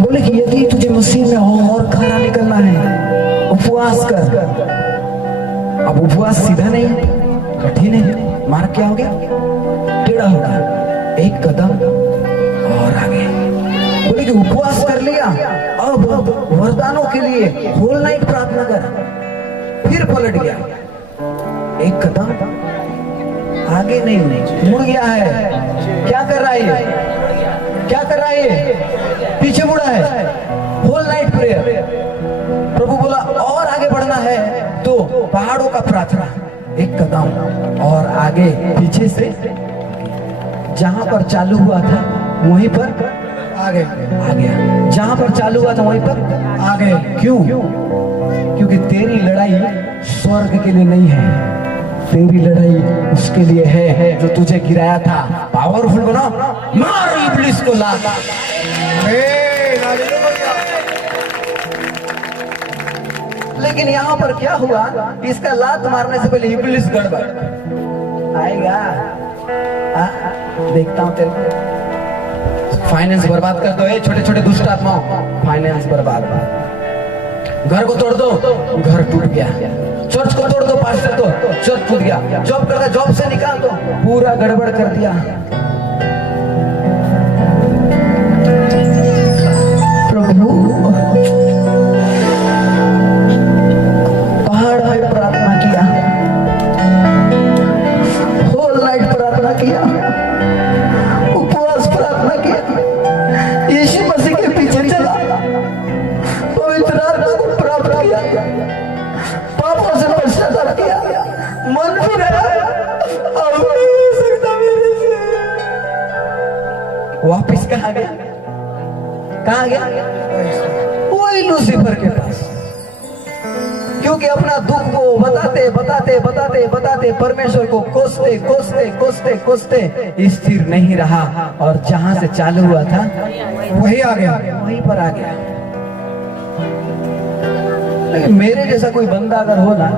बोले कि यदि तुझे मसीह में और खरा निकलना है, उपवास कर। अब उपवास सीधा नहीं, कठिन है, मार्ग क्या हो गया? टेढ़ा हो गया। एक कदम और आगे। बोले कि उपवास कर लिया, अब वरदानों के लिए होल नाइट प्रार्थना कर। फिर पलट गया, एक कदम आगे नहीं, मुड़ गया है। क्या कर रहा है? क्या कर रहा है? पीछे मुड़ा है। Whole night prayer. प्रभु बोला और आगे बढ़ना है तो पहाड़ों का प्रार्थना। एक कदम और आगे, पीछे से जहां पर चालू हुआ था वहीं पर आगे आ गया। जहां पर चालू हुआ था वहीं पर आगे। क्यों? क्योंकि तेरी लड़ाई स्वर्ग के लिए नहीं है, तेरी लड़ाई उसके लिए है जो तुझे गिराया था। पावरफुल बना, मार इब्लिस को लात। लेकिन यहाँ पर क्या हुआ? इसका लात मारने से पहले इब्लिस गड़बड़ आएगा। देखता हूँ तेरे को। फाइनेंस बर्बाद कर दो, ये छोटे छोटे दुष्ट आत्माओं, फाइनेंस बर्बाद। घर को तोड़ दो, घर टूट गया। चर्च को तोड़ दो, पास्टर को, चर्च टूट गया। जॉब करता, जॉब से निकाल दो, पूरा गड़बड़ कर दिया। प्रभु पहाड़ में प्रार्थना किया, होल नाइट प्रार्थना किया, उपवास प्रार्थना किया, यीशु मसीह के पीछे चला, पवित्र आत्मा को प्राप्त किया, पापों से पश्चाताप किया, मन फिराया, अब नहीं हो सकता मेरे से। वापिस कहाँ गया? कहाँ गया? वही लूसीफर के पास। क्योंकि अपना दुख को बताते बताते बताते बताते परमेश्वर को कोसते कोसते कोसते कोसते स्थिर नहीं रहा, और जहां से चालू हुआ था वही आ गया। वहीं पर आ गया। लेकिन मेरे जैसा कोई बंदा अगर हो ना,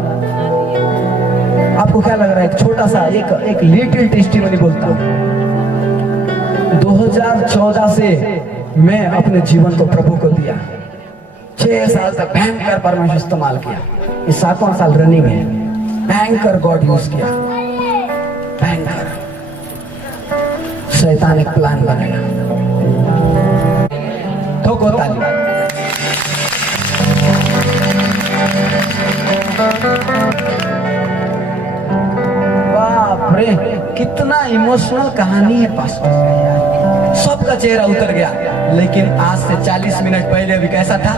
आपको क्या लग रहा है? एक छोटा सा एक लिटिल टेस्टिमनी बोलता हूं। 2014 से मैं अपने जीवन को प्रभु को दिया। 6 साल तक भयंकर परमेश्वर इस्तेमाल किया। इस 7वां साल रनिंग है। भयंकर गॉड यूज किया, भयंकर। शैतान एक प्लान बनाया। ठोको ताली। बाप रे, कितना इमोशनल कहानी है पास्टर का यार। सबका चेहरा उतर गया। लेकिन आज से 40 मिनट पहले भी कैसा था?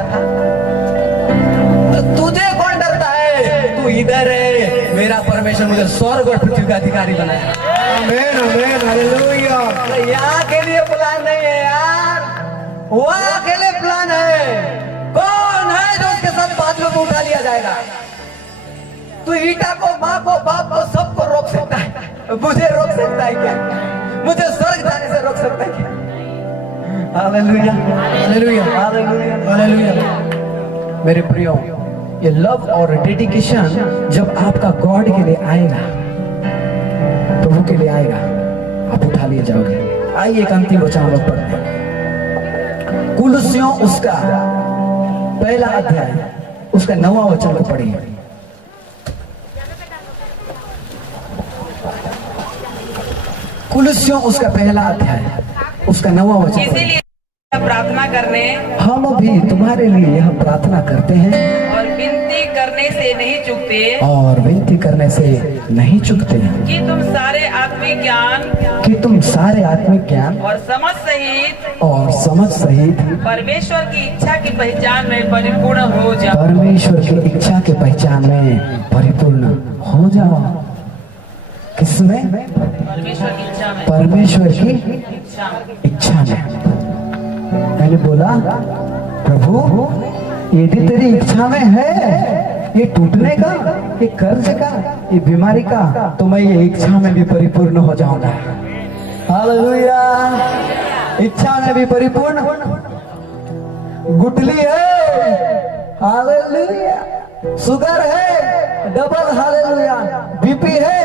तो तुझे कौन डरता है? तू इधर है। मेरा परमेश्वर मुझे स्वर्ग और पृथ्वी का अधिकारी बनाया। आमीन आमीन हालेलुया। यहाँ के लिए प्लान नहीं है यार, वहाँ के लिए प्लान है। कौन है जो उसके साथ बादलों को उठा लिया जाएगा? तू ईटा को, माँ को, बाप को, सबको रोक सकता है, मुझे रोक सकता है क्या? मुझे स्वर्ग जाने से रोक सकता है क्या? Hallelujah hallelujah hallelujah hallelujah. मेरे प्रियो, ये लव और डेडिकेशन जब आपका गॉड के लिए आएगा, प्रभु के लिए आएगा, आप उठा लिए जाओगे। आइए एक अंतिम वचन हम लोग पढ़ते हैं। कुलुस्सियों उसका 1 अध्याय उसका 9वां वचन को पढ़िए। कुलुस्सियों उसका 1 अध्याय उसका 9वां वचन। इसीलिए प्रार्थना करने हम भी तुम्हारे लिए यह प्रार्थना करते हैं और विनती करने से नहीं चूकते, और विनती करने से नहीं चूकते हैं कि तुम सारे आत्मिक ज्ञान कि तुम सारे आत्मिक ज्ञान और समझ सहित परमेश्वर की इच्छा की पहचान में परिपूर्ण हो जाओ। परमेश्वर की इच्छा के पहचान में परिपूर्ण हो जाओ। किसमें? परमेश्वर की इच्छा में, परमेश्वर की इच्छा में। इच्छा में। मैंने बोला प्रभु यदि तेरी इच्छा में है ये टूटने का, ये कर्ज का, ये बीमारी का, तो मैं ये इच्छा में भी परिपूर्ण हो जाऊंगा। हालेलुया। इच्छा में भी परिपूर्ण। गुटली है, हालेलुया। शुगर है, डबल, हालेलुया। बीपी है,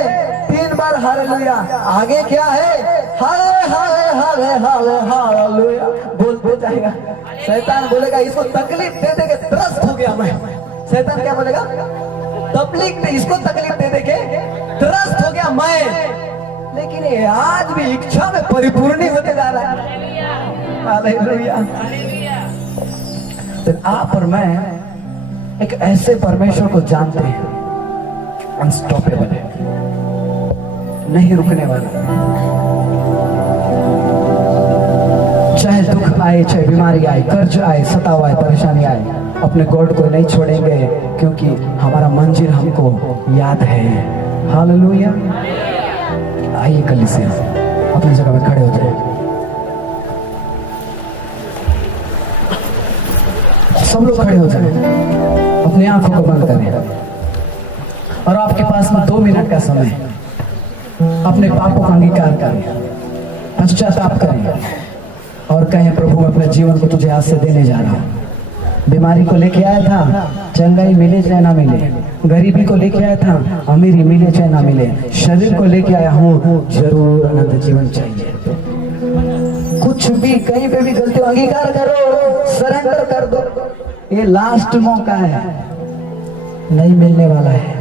3 बार, हालेलुया। आगे क्या है? हाले हाले हाले हाले हालेलुया बोलते जाएगा। शैतान बोलेगा इसको तकलीफ दे दे के त्रस्त हो गया मैं। शैतान क्या बोलेगा? इसको तकलीफ दे दे के त्रस्त हो गया मैं। लेकिन ये आज भी इच्छा में परिपूर्ण होते जा रहा है। हालेलुया। तो आप और मैं एक ऐसे परमेश्वर को जानते हैं, अनस्टॉपेबल है, नहीं रुकने वाला। चाहे दुख आए, चाहे बीमारी आए, कर्ज आए, सताव आए, परेशानी आए, अपने गॉड को नहीं छोड़ेंगे, क्योंकि हमारा मंजिल हमको याद है। हालेलुया। आइए कलीसिया अपनी जगह में खड़े हो जाए। सब लोग खड़े हो जाए, अपनी आंखों को बंद करें और आपके पास में 2 मिनट का समय, अपने पापों का अंगीकार करें, पश्चाताप करें और कहें प्रभु मैं अपने जीवन को तुझे आज से देने जा रहा हूँ। बीमारी को लेके आया था, चंगाई मिले चाहे ना मिले। गरीबी को लेके आया था, अमीरी मिले चाहे ना मिले। शरीर को लेके आया हूँ, जरूर अनंत जीवन चाहिए। कुछ भी कहीं पे भी गलती अंगीकार करो, सरेंडर कर दो। ये लास्ट मौका है, नहीं मिलने वाला है।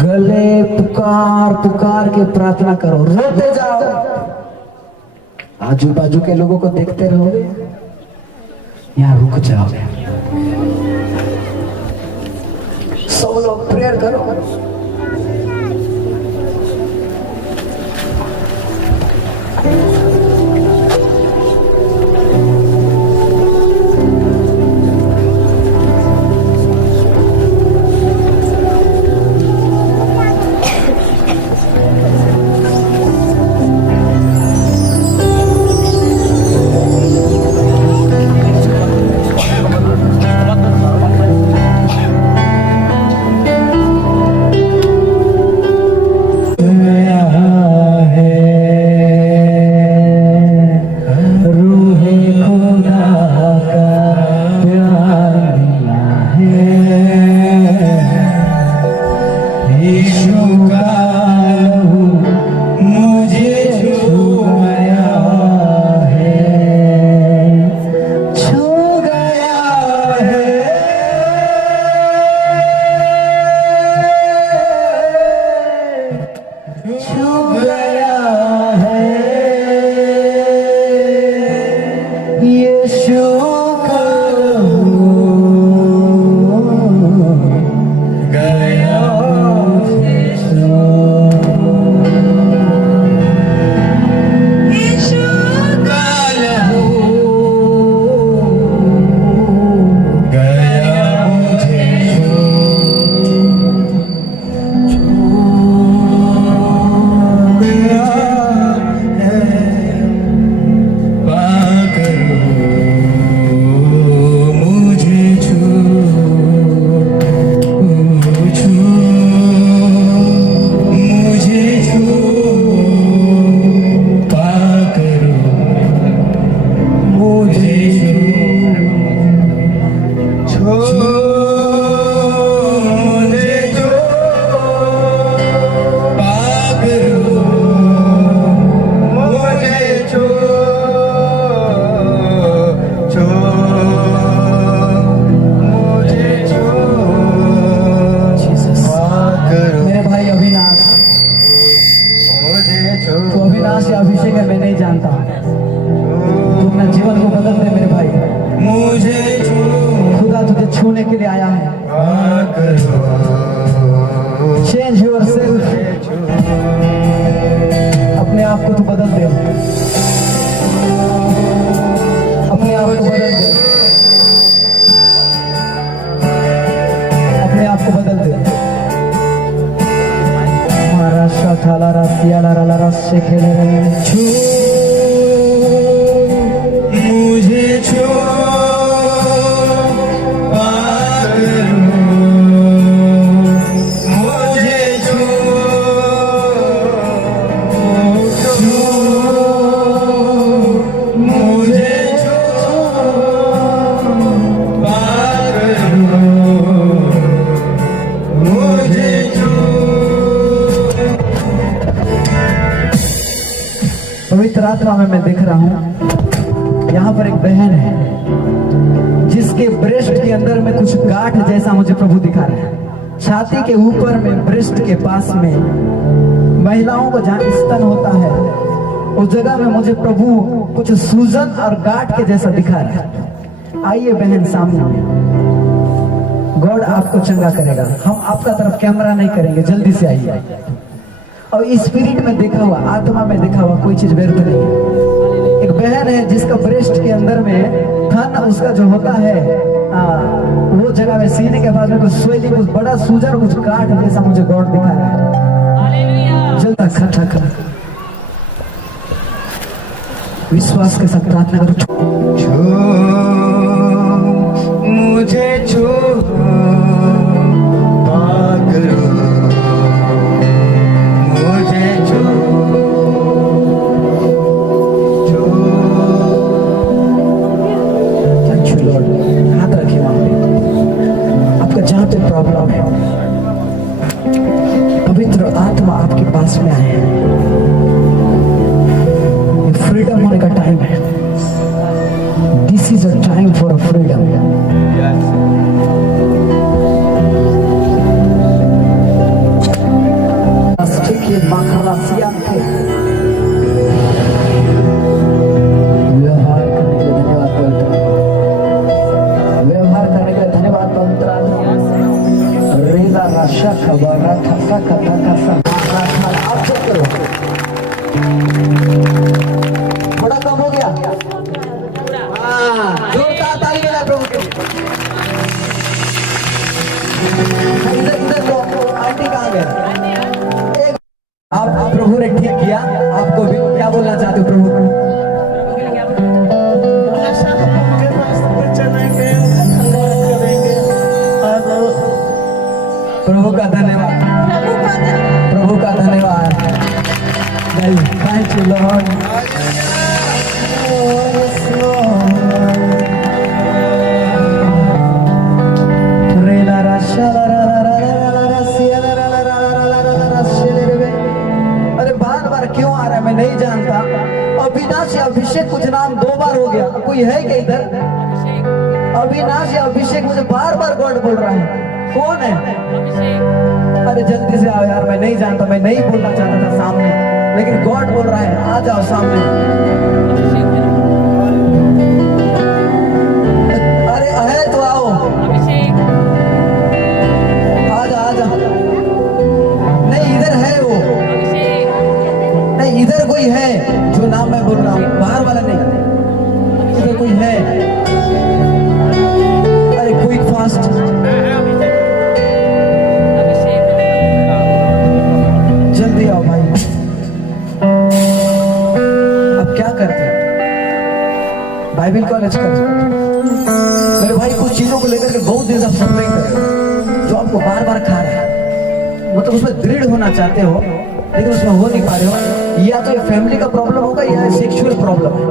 गले पुकार पुकार के प्रार्थना करो, रोते जाओ, आजू बाजू के लोगों को देखते रहोगे, यहाँ रुक जाओगे। सब लोग प्रेयर करो। छूने के लिए आया है। चेंज योर सेल्फ, अपने आप को तो बदल दे, अपने आप को बदल दे, अपने आप को बदल दे। महाराष्ट्र थाला रासिया लारा लारा से खेले रहे रहा हूँ, यहाँ पर एक बहन है जिसके ब्रेस्ट के अंदर में कुछ गांठ जैसा मुझे प्रभु दिखा रहा है। छाती के ऊपर में, ब्रेस्ट के पास में, महिलाओं को जहाँ स्तन होता है उस जगह में मुझे प्रभु कुछ सूजन और गांठ के जैसा दिखा रहा है। आइए बहन सामने में, गॉड आपको चंगा करेगा। हम आपका तरफ कैमरा नहीं करेंगे, जल्दी से आइए। और स्पिरिट में देखा हुआ, आत्मा में देखा हुआ कोई चीज व्यर्थ नहीं है। एक बहन है जिसका ब्रेस्ट के अंदर में धन उसका जो होता है वो जगह में सीने के बाद में कुछ स्वेलिंग, कुछ बड़ा सूजन, कुछ गांठ जैसा मुझे गॉड दिखा रहा है। जल्द खा खा विश्वास के साथ प्रार्थना करो। मुझे छो पागलो, मुझे छो थैंक यू लॉर्ड। हाथ रखिए वहां पे, आपका जहां पे प्रॉब्लम है, पवित्र आत्मा आपके पास में आए हैं। फ्रीडम होने का टाइम है। This is a time for freedom. व्यवहार करने के धन्यवाद बोलता हूं। व्यवहार करने के धन्यवाद बोलता हूं। रेला राशा खबरा ठसा कथा कसा आप चेक करो, थोड़ा कम हो गया। हाँ, जोरदार ताली बजाओ प्रभु के लिए। इधर इधर तो आंटी कहाँ गए? एक आप प्रभु ने ठीक किया। आपको भी क्या बोलना चाहते हो प्रभु? प्रभु का धन्यवाद, प्रभु का धन्यवाद। Thank you Lord. अरे बार बार क्यों आ रहा है मैं नहीं जानता। अविनाश या अभिषेक कुछ नाम 2 बार हो गया। कोई है क्या इधर? अविनाश या अभिषेक मुझे बार बार गॉड बोल रहा है। कौन है? अरे जल्दी से आओ यार, मैं नहीं जानता, मैं नहीं बोलना चाहता था सामने, लेकिन गॉड बोल रहा है आ जाओ सामने। अरे है तो आओ, आ जा। नहीं इधर है वो, नहीं इधर कोई है जो नाम मैं बोल रहा हूँ, बाहर वाला नहीं, इधर कोई है। अरे क्विक फास्ट, जल्दी आओ भाई। अब क्या करते हैं? बाइबल कॉलेज कर मेरे भाई कुछ चीजों को लेकर के बहुत दिन से आप सफरिंग कर रहे हो, जो आपको बार बार खा रहा है। मतलब उसमें दृढ़ होना चाहते हो लेकिन उसमें हो नहीं पा रहे हो। या तो ये फैमिली का प्रॉब्लम होगा या सेक्सुअल प्रॉब्लम है।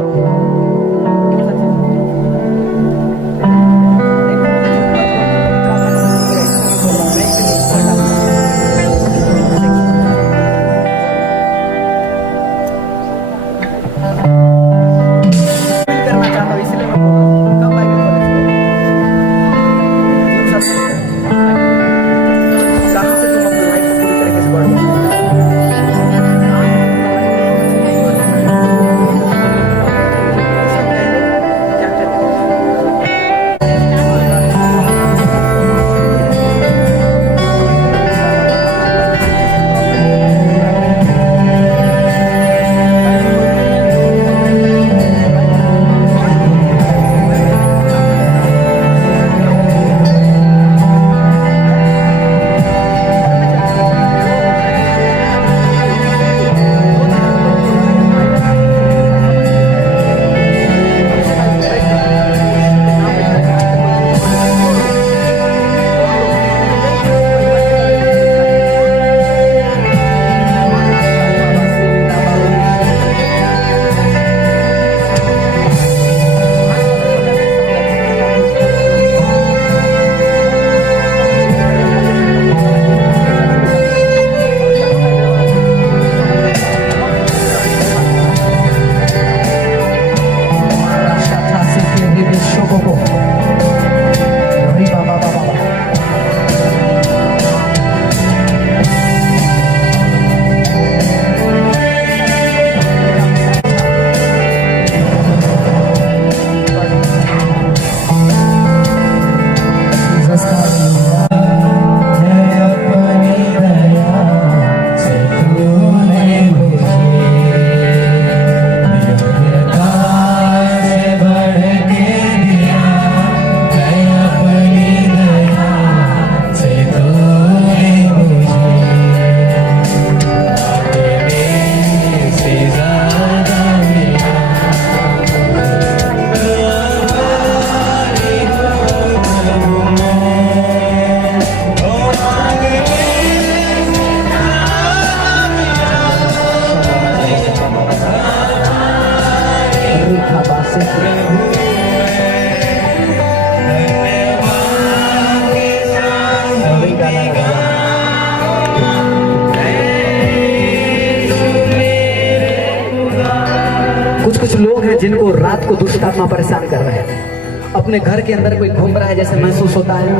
कुछ लोग हैं जिनको रात को दुष्ट आत्मा परेशान कर रहे हैं। अपने घर के अंदर कोई घूम रहा है जैसे महसूस होता है,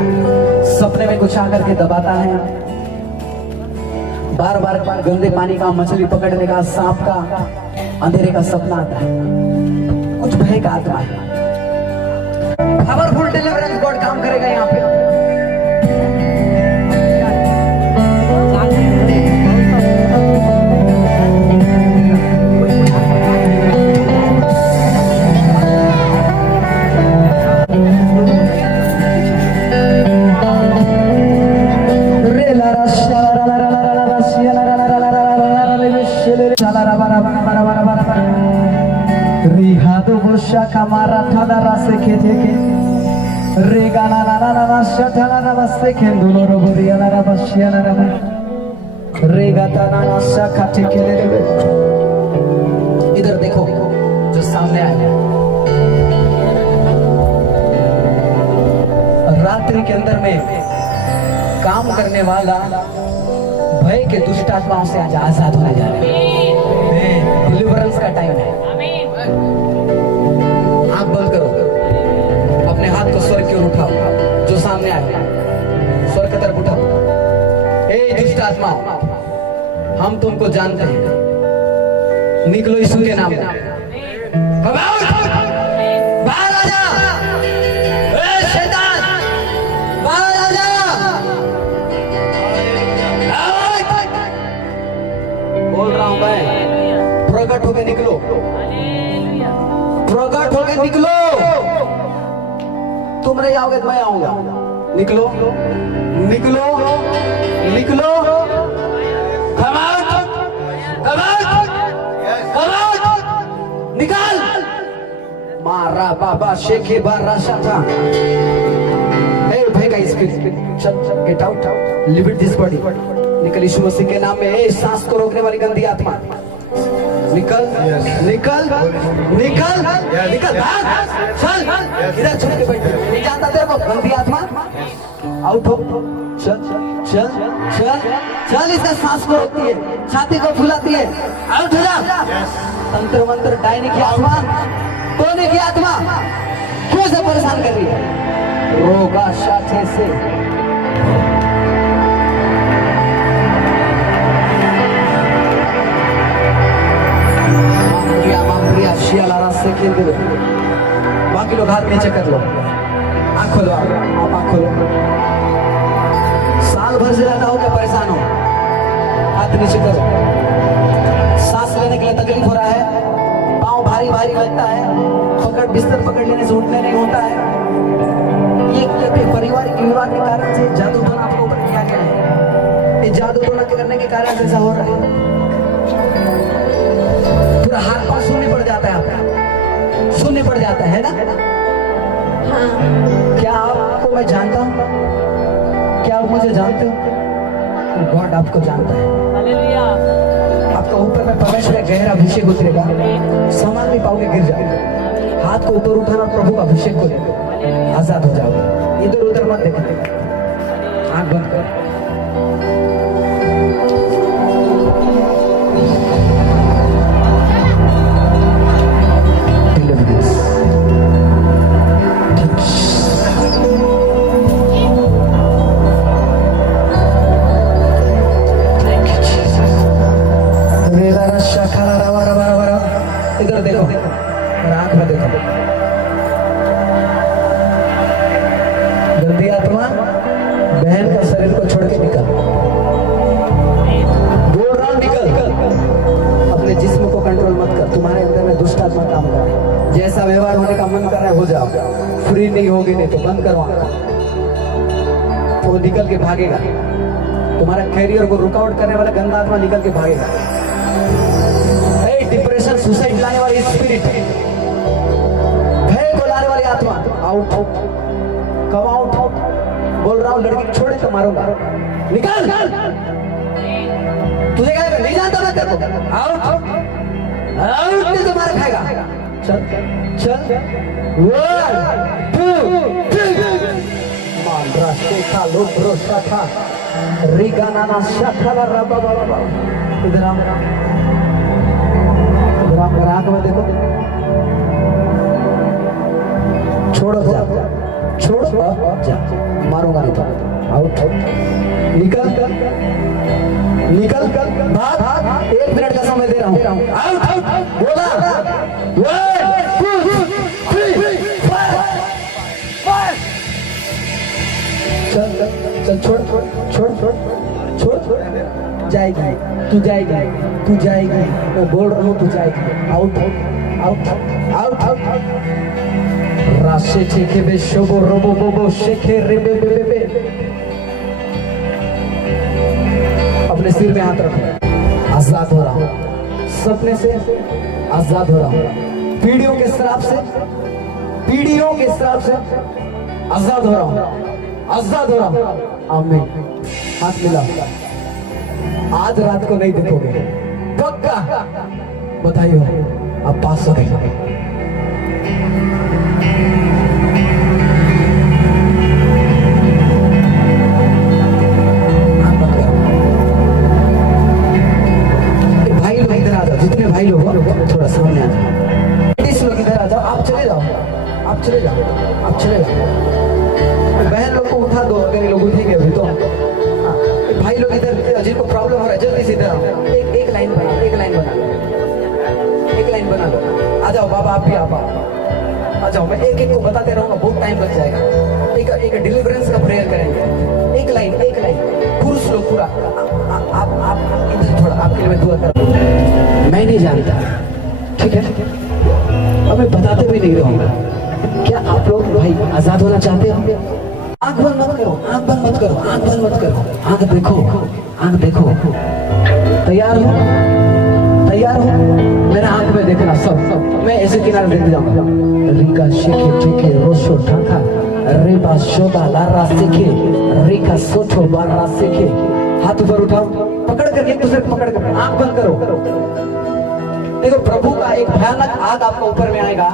सपने में कुछ आकर के दबाता है, बार बार गंदे पानी का, मछली पकड़ने का, सांप का, अंधेरे का सपना आता है। कुछ भय का आत्मा है। पावरफुल डिलीवरेंस गॉड काम करेगा यहाँ पे। रिहादो गोशा कमारा थाना रासे खेते के रे गाना ना ना ना शथला ना बसे खेंदुलो रोबरिया ना बसिया ना रे गाता ना ना खाते के ले। इधर देखो जो सामने आया, रात्रि के अंदर में काम करने वाला भय के दुष्ट आत्माओं से आज आजाद होने जा रहे हैं। डिलीवरेंस का टाइम है। आंख बंद करो, अपने हाथ को स्वर्ग की ओर उठाओ, जो सामने आए स्वर्ग की तरफ उठाओ। ए दुष्ट आत्मा, हम तुमको जानते हैं, निकलो यीशु के नाम में। बाहर आ जा, ए शैतान, बाहर आ जा। बोल रहा हूं मैं, प्रकट होके निकलो, प्रकट होके निकलो। तुम नहीं आओगे तो मैं आऊंगा। निकलो, निकलो, निकलो। Come out, come out, come out, निकाल। मारा बाबा शेखे बारा शाथा। ए भाई स्पिरिट, चल चल, get out, live it this body. निकल यीशु मसीह के नाम में। ए सांस को रोकने वाली गंदी आत्मा, निकल, निकल, निकल, निकल, भाग, चल, इधर छुप के बैठ। नहीं जानता तेरे को गंदी आत्मा? आउट हो, चल, चल, चल, चल। इसका सांस को रोकती है, छाती को फुलाती है। आउट हो जा। तंत्र मंत्र, डायनी की आत्मा, टोने की आत्मा, क्यों से परेशान कर रही है? रोगा साथे से बाकी लोग हाथ नीचे कर लो, आँख खोलो, आप आँख खोलो। साल भर से रहता हो क्या परेशान हो? हाथ नीचे करो। सांस लेने के लिए तकलीफ हो रहा है, पाँव भारी भारी लगता है, बिस्तर पकड़ लेने से उठने नहीं होता है। ये पारिवारिक विवाद के कारण से जादू टोना आपके ऊपर किया गया है। ये जादू टोना करने के कारण से ऐसा हो रहा है। पूरा हाथ पांव शून्य पड़ जाता है, आपका शून्य पड़ जाता है ना? हाँ। क्या आपको मैं जानता हूँ? क्या आप मुझे जानते हो? गॉड आपको जानता है। आपका ऊपर में परमेश्वर का गहरा अभिषेक उतरेगा, संभाल नहीं पाओगे, गिर जाओगे। हाथ को ऊपर उठाना, प्रभु का अभिषेक को लेकर आजाद हो जाओगे। इधर उधर मत देखना, आंख बंद कर। इधर देखो, आंख में देखो। गंदी आत्मा, बहन का शरीर को छोड़ के निकल। बोल रहा हूं निकल। अपने जिस्म को कंट्रोल मत कर, तुम्हारे अंदर में दुष्ट आत्मा काम कर रहा है। जैसा व्यवहार होने का मन कर रहा है हो जाओ, फ्री नहीं होगी, नहीं तो बंद करो आंख। वो निकल के भागेगा, तुम्हारा कैरियर को रुकावट करने वाला गंदा आत्मा निकल के भागेगा। डिप्रेशन, सुसाइड लाने वाली स्पिरिट, भय को लाने वाली आत्मा, आउट, कम आउट। बोल रहा हूँ, लड़की छोड़े तो मारूंगा, निकाल। तुझे क्या नहीं जानता मैं तेरे को? आउट, आउट नहीं तो मार खाएगा। चल चल, 1 2 3। मांद्रा शेखा लोब्रो शाखा रिगाना ना शाखा रबा बाबा। इधर आओ, आंख में देखो। छोड़ो जा, छोड़ो जा, मारूंगा नहीं तो। आउट, निकल निकल भाग, 1 मिनट का समय दे रहा हूँ। आउट, बोला 1 2 3 4 चल चल, छोड़ छोड़ छोड़ छोड़ छोड़ छोड़, जाएगी तू, जाएगी तू, जाएगी, मैं बोल रहा हूँ तू जाएगी। Out out out out out, राशे चेके बे शोबो रोबो बोबो शेखे रे बे बे बे बे। अपने सिर में हाथ रखो, आजाद हो रहा हूँ, सपने से आजाद हो रहा हूँ, पीढ़ियों के श्राप से, पीढ़ियों के श्राप से आजाद हो रहा हूँ, आजाद हो रहा हूँ। आमीन। हाथ मिला, आज रात को नहीं देखोगे, पक्का बधाई हो, अब पास हो गए। भाई लोग इधर आ जाओ, जितने भाई लोग थोड़ा सामने आ जाओ, लेडीज लोग इधर आ जाओ, आप चले जाओ, आप चले जाओ, आप चले जाओ। बहन लोग को उठा दो, अगर ये लोग उठेंगे अभी तो। भाई लोग इधर, जिनको प्रॉब्लम हो रहा है जल्दी से इधर आओ, एक लाइन बना, एक लाइन बना, एक लाइन बना लो। आ जाओ बाबा, आप भी आप आ जाओ, मैं एक एक को बताते रहूंगा, बहुत टाइम लग जाएगा। एक डिलीवरेंस का प्रेयर करेंगे, एक लाइन पुरुष लोग पूरा। आप इधर थोड़ा, आपके लिए मैं दुआ कर, मैं नहीं जानता, ठीक है, अब मैं बताते भी नहीं रहूंगा। क्या आप लोग भाई आजाद होना चाहते हो? आंख बंद मत करो, आंख बंद मत करो, आंख बंद मत करो, आंख देखो, आंख देखो। तैयार हो, तैयार हो, मेरा आंख में देखना सब, मैं ऐसे किनारे देख जाऊंगा। रिका शेखे ठेके रोशो ठाका, रेबा शोबा लारा सेखे, रिका सोठो बारा सेखे। हाथ ऊपर उठाओ, पकड़ करके एक दूसरे को पकड़ कर आंख बंद करो। देखो प्रभु का एक भयानक आग आपको ऊपर में आएगा।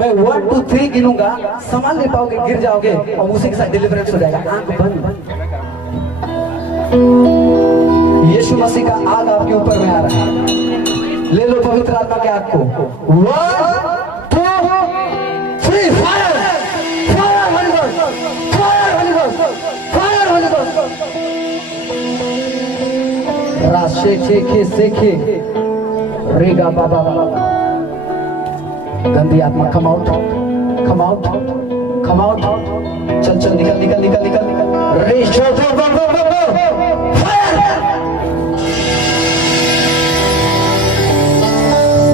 मैं 1 2 3 गिनूंगा, संभाल नहीं पाओगे, गिर जाओगे और उसी के साथ डिलीवरेंस हो जाएगा। आंख बंद। यीशु मसीह का आग आपके ऊपर में आ रहा है, ले लो पवित्र आत्मा के आग को। 1 2 3 fire, fire holy ghost, fire holy ghost, fire holy ghost. राशे चेखे सेखे रेगा बाबा, गंदी आत्मा come out, come out, come out. चल चल, निकल निकल निकल निकल निकल। रेशो go go go go go, fire.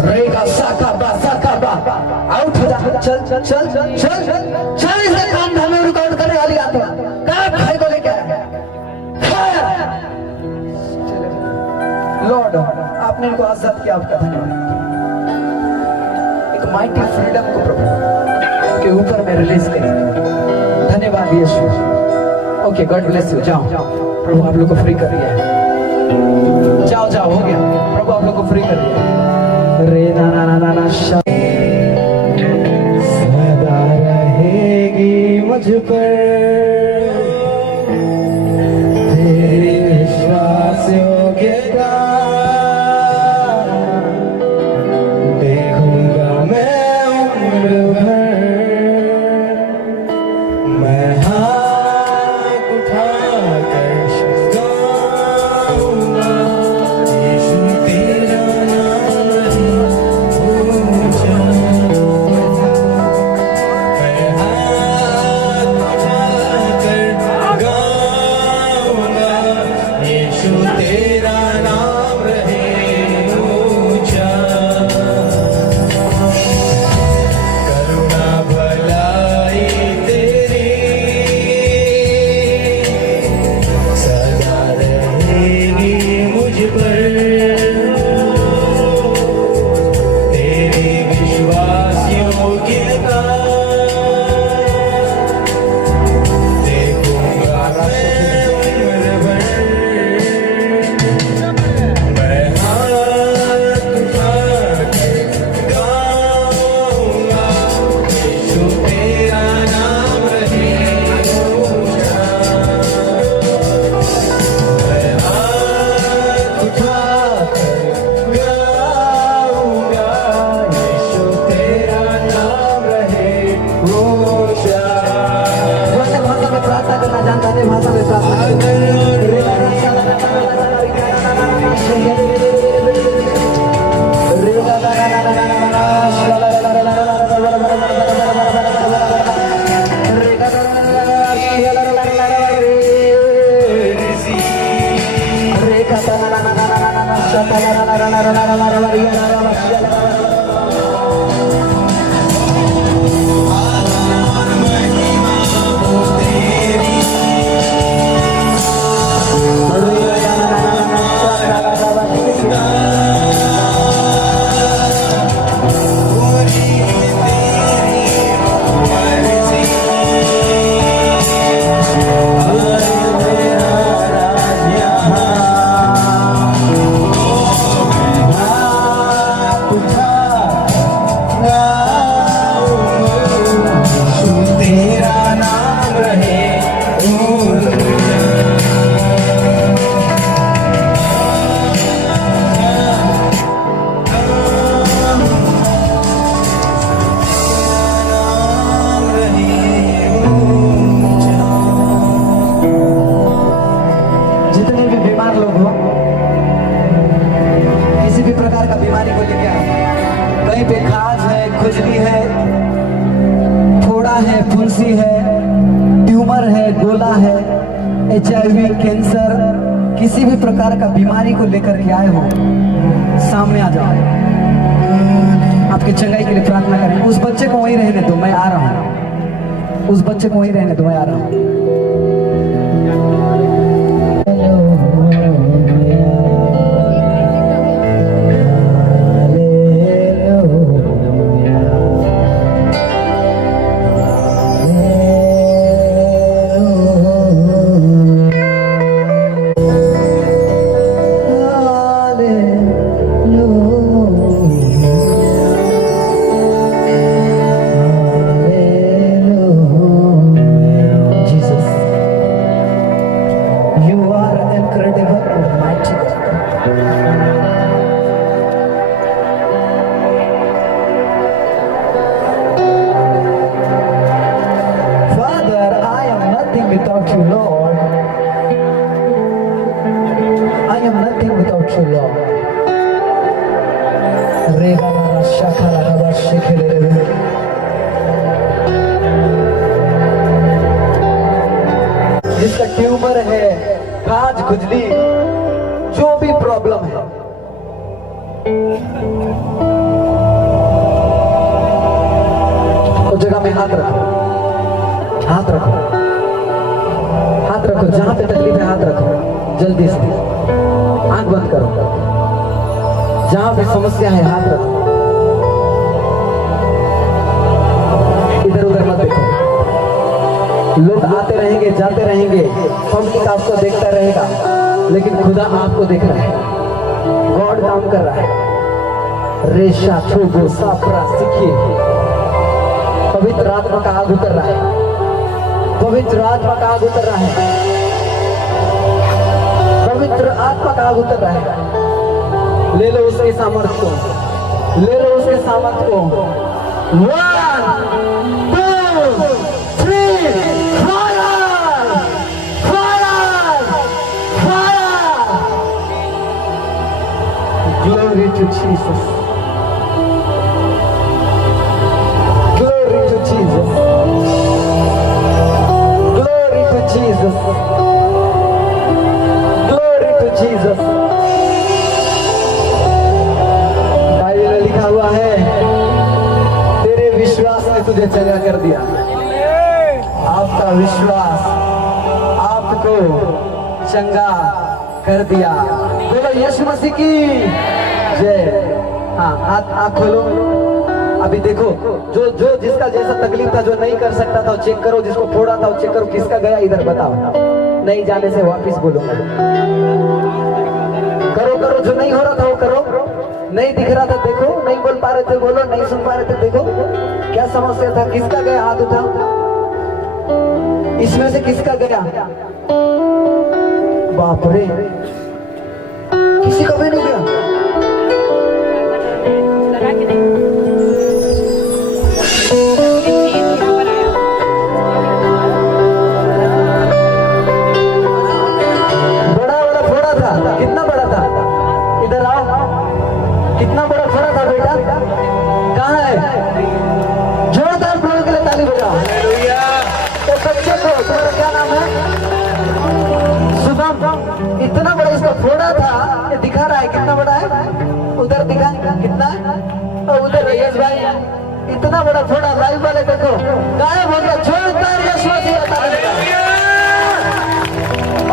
रेगा साका बा, आउट हो जा। चल चल चल चल चल चल, इसे काम हमें रिकॉर्ड करने वाली आत्मा कहाँ भाई को लेके आया? फायर। लॉर्ड, आपने इनको आजाद किया, आपका धन्यवाद। एक माइटी फ्रीडम को प्रभु के ऊपर में रिलीज करें। धन्यवाद यीशु। Okay, God bless you. जाओ, प्रभु आप लोग को फ्री कर दिया। जाओ जाओ, हो गया, प्रभु आप लोग को फ्री कर दिया। रे ना ना ना ना ना, सदा रहेगी मुझ पर तेरी विश्वास योग्यता। है, फुंसी है, ट्यूमर है, गोला है, HIV, कैंसर, किसी भी प्रकार का बीमारी को लेकर के आए हो, सामने आ जाओ, आपकी चंगाई के लिए प्रार्थना करें। उस बच्चे को वहीं रहने दो, मैं आ रहा हूँ। उस बच्चे को वहीं रहने दो, मैं आ रहा हूँ। without you, Lord. I am nothing without you, Lord. जिसका ट्यूमर है, खाज खुजली, जो भी प्रॉब्लम है, उस जगह में हाथ रखो, हाथ रखो, हाथ रखो, जहां पे तकलीफ है हाथ रखो, जल्दी से आंख बंद करो, जहां पे समस्या है हाथ रखो, इधर उधर मत देखो। लोग आते रहेंगे, जाते रहेंगे, पब्लिक आपको देखता रहेगा, लेकिन खुदा आपको देख रहा है। गॉड काम कर रहा है। रेशा छोगो सापरा सीखिए, पवित्र आत्मा का आग उतर रहा है, पवित्र आत्मा का आग उतर रहा है, पवित्र आत्मा का आग उतर रहा है। ले लो उसके सामर्थ्य को, ले लो उसके सामर्थ्य को। 1 2 3 Glory to Jesus. Glory to Jesus. Glory to Jesus. Glory to Jesus. Bible में लिखा हुआ है, तेरे विश्वास ने तुझे चंगा कर दिया। आपका विश्वास आपको चंगा कर दिया। बोलो यीशु मसीह की जय। हाँ, आँख खोलो। अभी देखो, जो जिसका जैसा तकलीफ था, जो नहीं कर सकता था, चेक करो। जिसको फोड़ा था वो चेक करो, किसका गया इधर बताओ। नहीं जाने से वापिस बोलो। करो करो, जो नहीं हो रहा था वो करो। नहीं दिख रहा था देखो, नहीं बोल पा रहे थे बोलो, नहीं सुन पा रहे थे देखो। क्या समस्या था, किसका गया हाथ उठाओ। इसमें से किसका गया? बाप रे, किसी का भी नहीं गया। बड़ा बड़ा फोड़ा था, कितना बड़ा था? इधर आओ, कितना बड़ा फोड़ा था बेटा? कहाँ है? जोरदार प्रभु के लिए ताली बजाओ। तो बच्चे को, तुम्हारा क्या नाम है? शुभम। इतना बड़ा इसका फोड़ा था, ये दिखा रहा है कितना बड़ा है। उधर दिखा कितना है, और उधर रईस भाई इतना बड़ा फोड़ा, लाइव वाले देखो गायब हो गया। जोरदार यीशु मसीह का ताली बजाओ।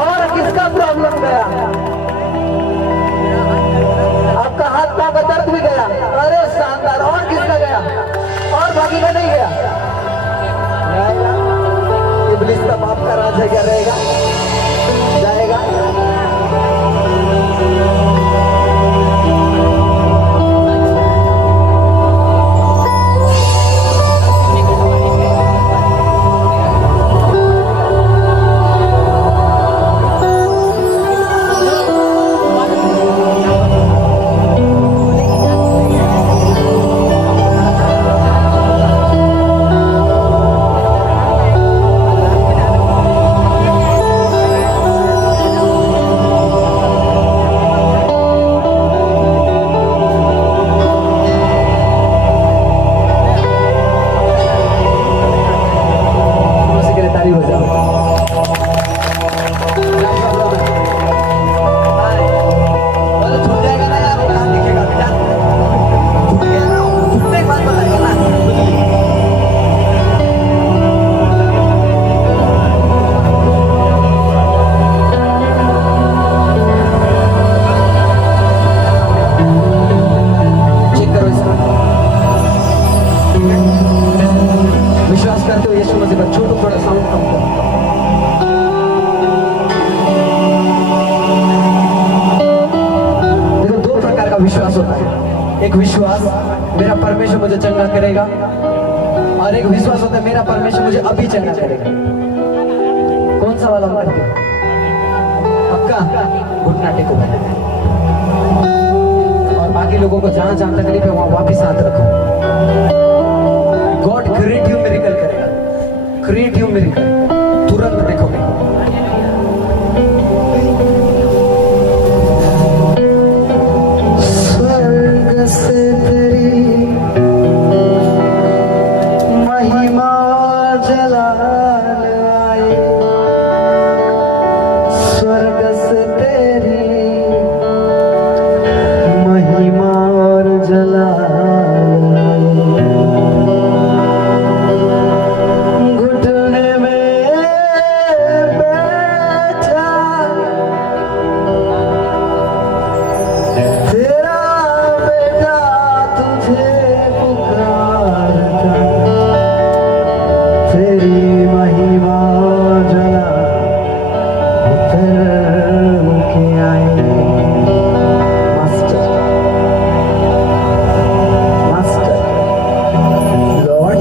और किसका प्रॉब्लम गया? आपका हाथ पांव का दर्द भी गया। अरे शानदार। और किसका गया? और बाकी का नहीं गया। इब्लिस का बाप का राज है, क्या रहेगा? जाएगा। मुसीबत छू तो थोड़ा साउंड कम कर। देखो दो प्रकार का विश्वास होता है, एक विश्वास मेरा परमेश्वर मुझे चंगा करेगा, और एक विश्वास होता है मेरा परमेश्वर मुझे अभी चंगा करेगा। कौन सा वाला करते हो? पक्का घुटना टेको और बाकी लोगों को जहां जहां तकलीफ है वहां वापिस हाथ रखो। गॉड क्रिएटिव मिरेकल करेगा, क्रिएटिव मिरेकल तुरंत देखोगे। स्वर्ग से तेरी महिमा जलाल आए, स्वर्ग से तेरी महिमा और जलाल आए, घुटने में बैठा तेरा बेटा तुझे पुकारता, तेरी महिमा जला उतर के आए। मास्टर मास्टर लॉर्ड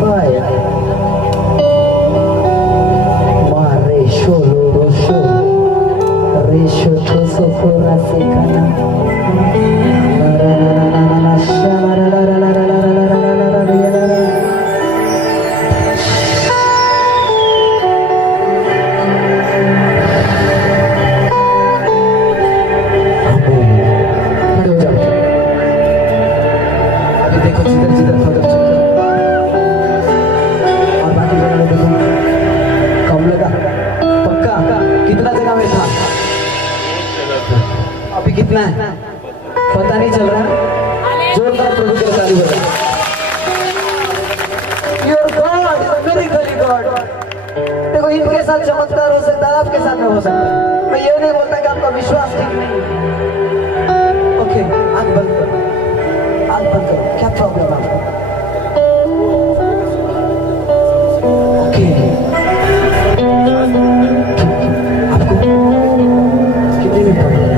फायर मारे शोलो शो रेशो ठोसो फोरा से खाना खड़े हो जाओ। अभी देखो जिधर जिधर उधर चल और बाकी जगह देखो कम लगा। पक्का कितना जगह में था? अभी कितना है पता नहीं चल रहा। जोरदार प्रभु के ताली बजाओ। Your God is a miracle God। देखो इनके साथ चमत्कार हो सकता है, आपके साथ में हो सकता है। मैं ये नहीं बोलता कि आपका विश्वास ठीक नहीं है। ओके आंख बंद करो, आंख बंद करो। क्या प्रॉब्लम है आपको? ओके आपको कितनी भी प्रॉब्लम है?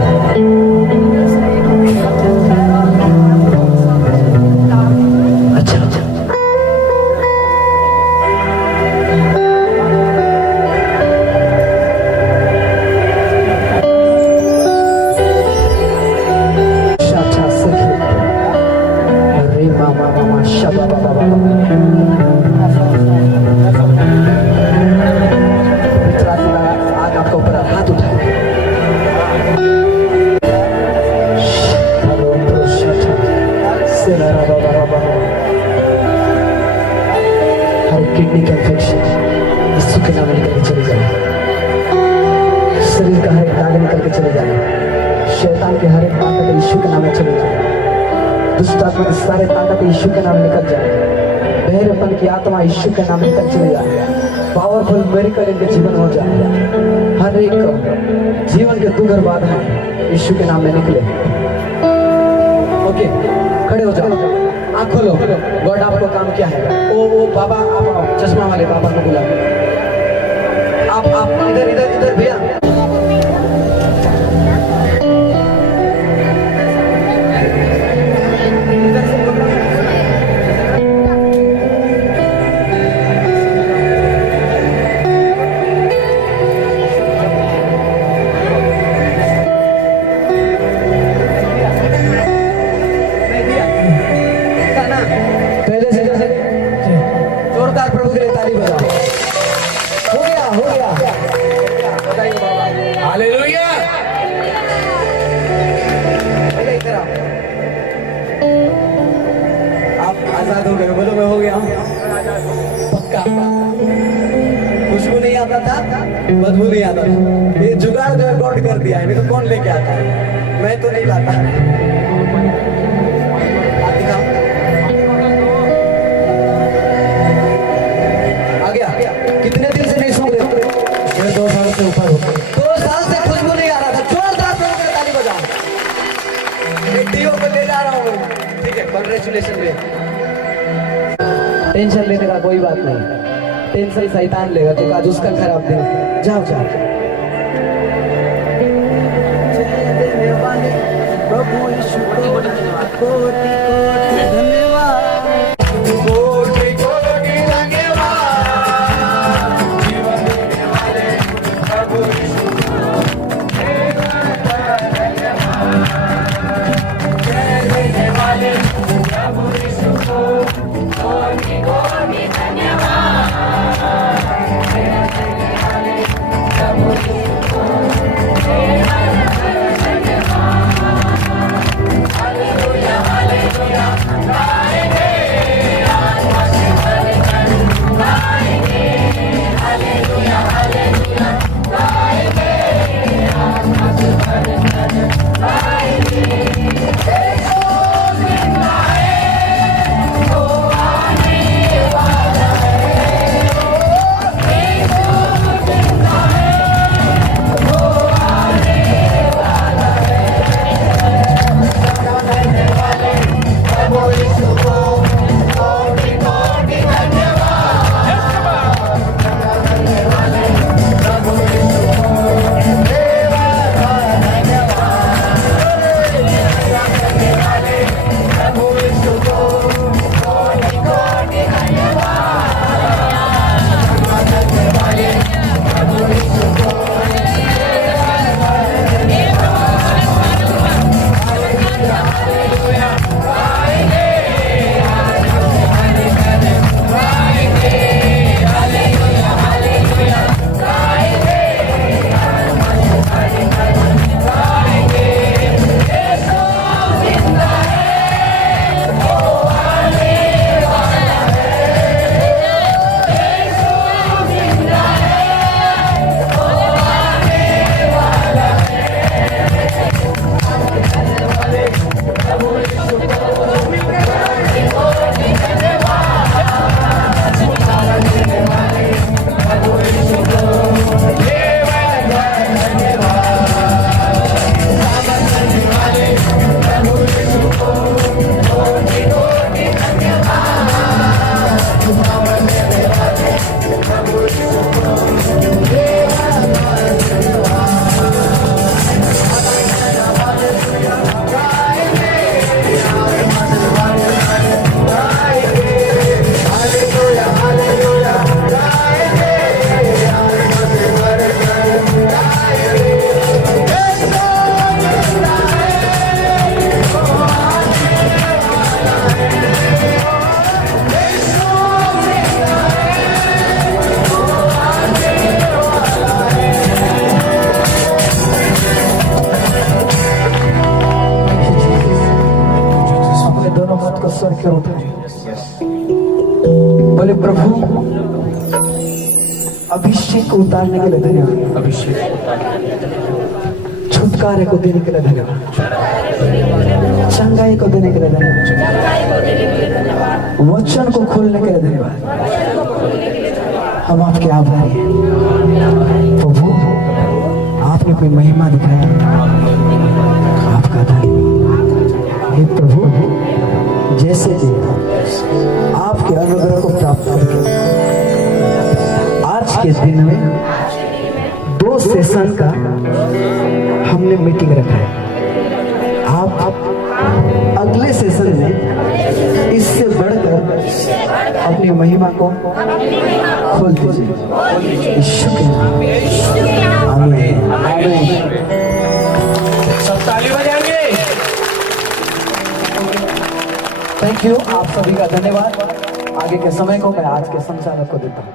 अच्छा अच्छा अच्छा सखी अरे मामा मामा शबा बाबा बाबा मित्रा की आग आपका ऊपर हाथ उठाए। हेलो प्रोशेटा सेना बाबा बाबा हर किडनी का इंफेक्शन यीशु के नाम में निकल के चले जाए। शरीर का हर एक दाग निकल के चले जाए। शैतान के हर एक ताकत यीशु के नाम में चले जाए। दुष्ट आत्मा के सारे ताकत यीशु के नाम में निकल जाए। बहरेपन की आत्मा यीशु के नाम में निकल चले जाए। पावरफुल मिरेकल इनके जीवन हो जाए। हर एक जीवन के दुर्घर बाधाएं यीशु के नाम में निकले। ओके खड़े हो जाओ, आँख खोलो। गॉड आपको काम क्या है? ओ बाबा आप आओ, चश्मा वाले बाबा को बुलाओ। आप इधर इधर इधर भैया। पहले से जोरदार प्रभु के लिए ताली बजाओ। हो गया हो गया। बताइए बाबा। हालेलुया। पहले इधर आओ। आप आजाद हो गए। बोलो मैं हो गया हूँ पक्का। खुशबू नहीं आता था, बदबू नहीं आता था। ये जुगाड़ जो है गॉड कर दिया है, नहीं तो कौन लेके आता है? मैं तो नहीं लाता। आप दिखाओ। आ गया। कितने दिन से नहीं सो रहे? मैं 2 साल से ऊपर हो गया। 2 साल से खुशबू नहीं आ रहा था। जोरदार ताली बजाओ। डीओ को ले जा रहा हूँ। ठीक है, कॉन्ग्रेचुलेशन भैया। टेंशन लेने का कोई बात नहीं, टेंशन शैतान लेगा, तो आज उसका खराब दिन। जाओ जाओ। प्रभु यीशु को कोटि कोटि धन्यवाद। स्वर के रूप में बोले प्रभु अभिषेक को उतारने के लिए धन्यवाद, अभिषेक छुटकारे को देने के लिए धन्यवाद, चंगाई को देने के लिए धन्यवाद, वचन को खोलने के लिए धन्यवाद। हम आपके आभारी हैं प्रभु, आपने कोई महिमा दिखाया, आपका धन्यवाद। हे प्रभु, जैसे कि आपके अनुग्रह को प्राप्त करके आज के दिन में 2 सेशन का हमने मीटिंग रखा है। आप अगले सेशन में इससे बढ़कर अपनी महिमा को खोल दीजिए। यीशु के नाम में आमीन, आमीन। सब ताली बजाएंगे। थैंक यू, आप सभी का धन्यवाद। आगे के समय को मैं आज के संचालक को देता हूँ।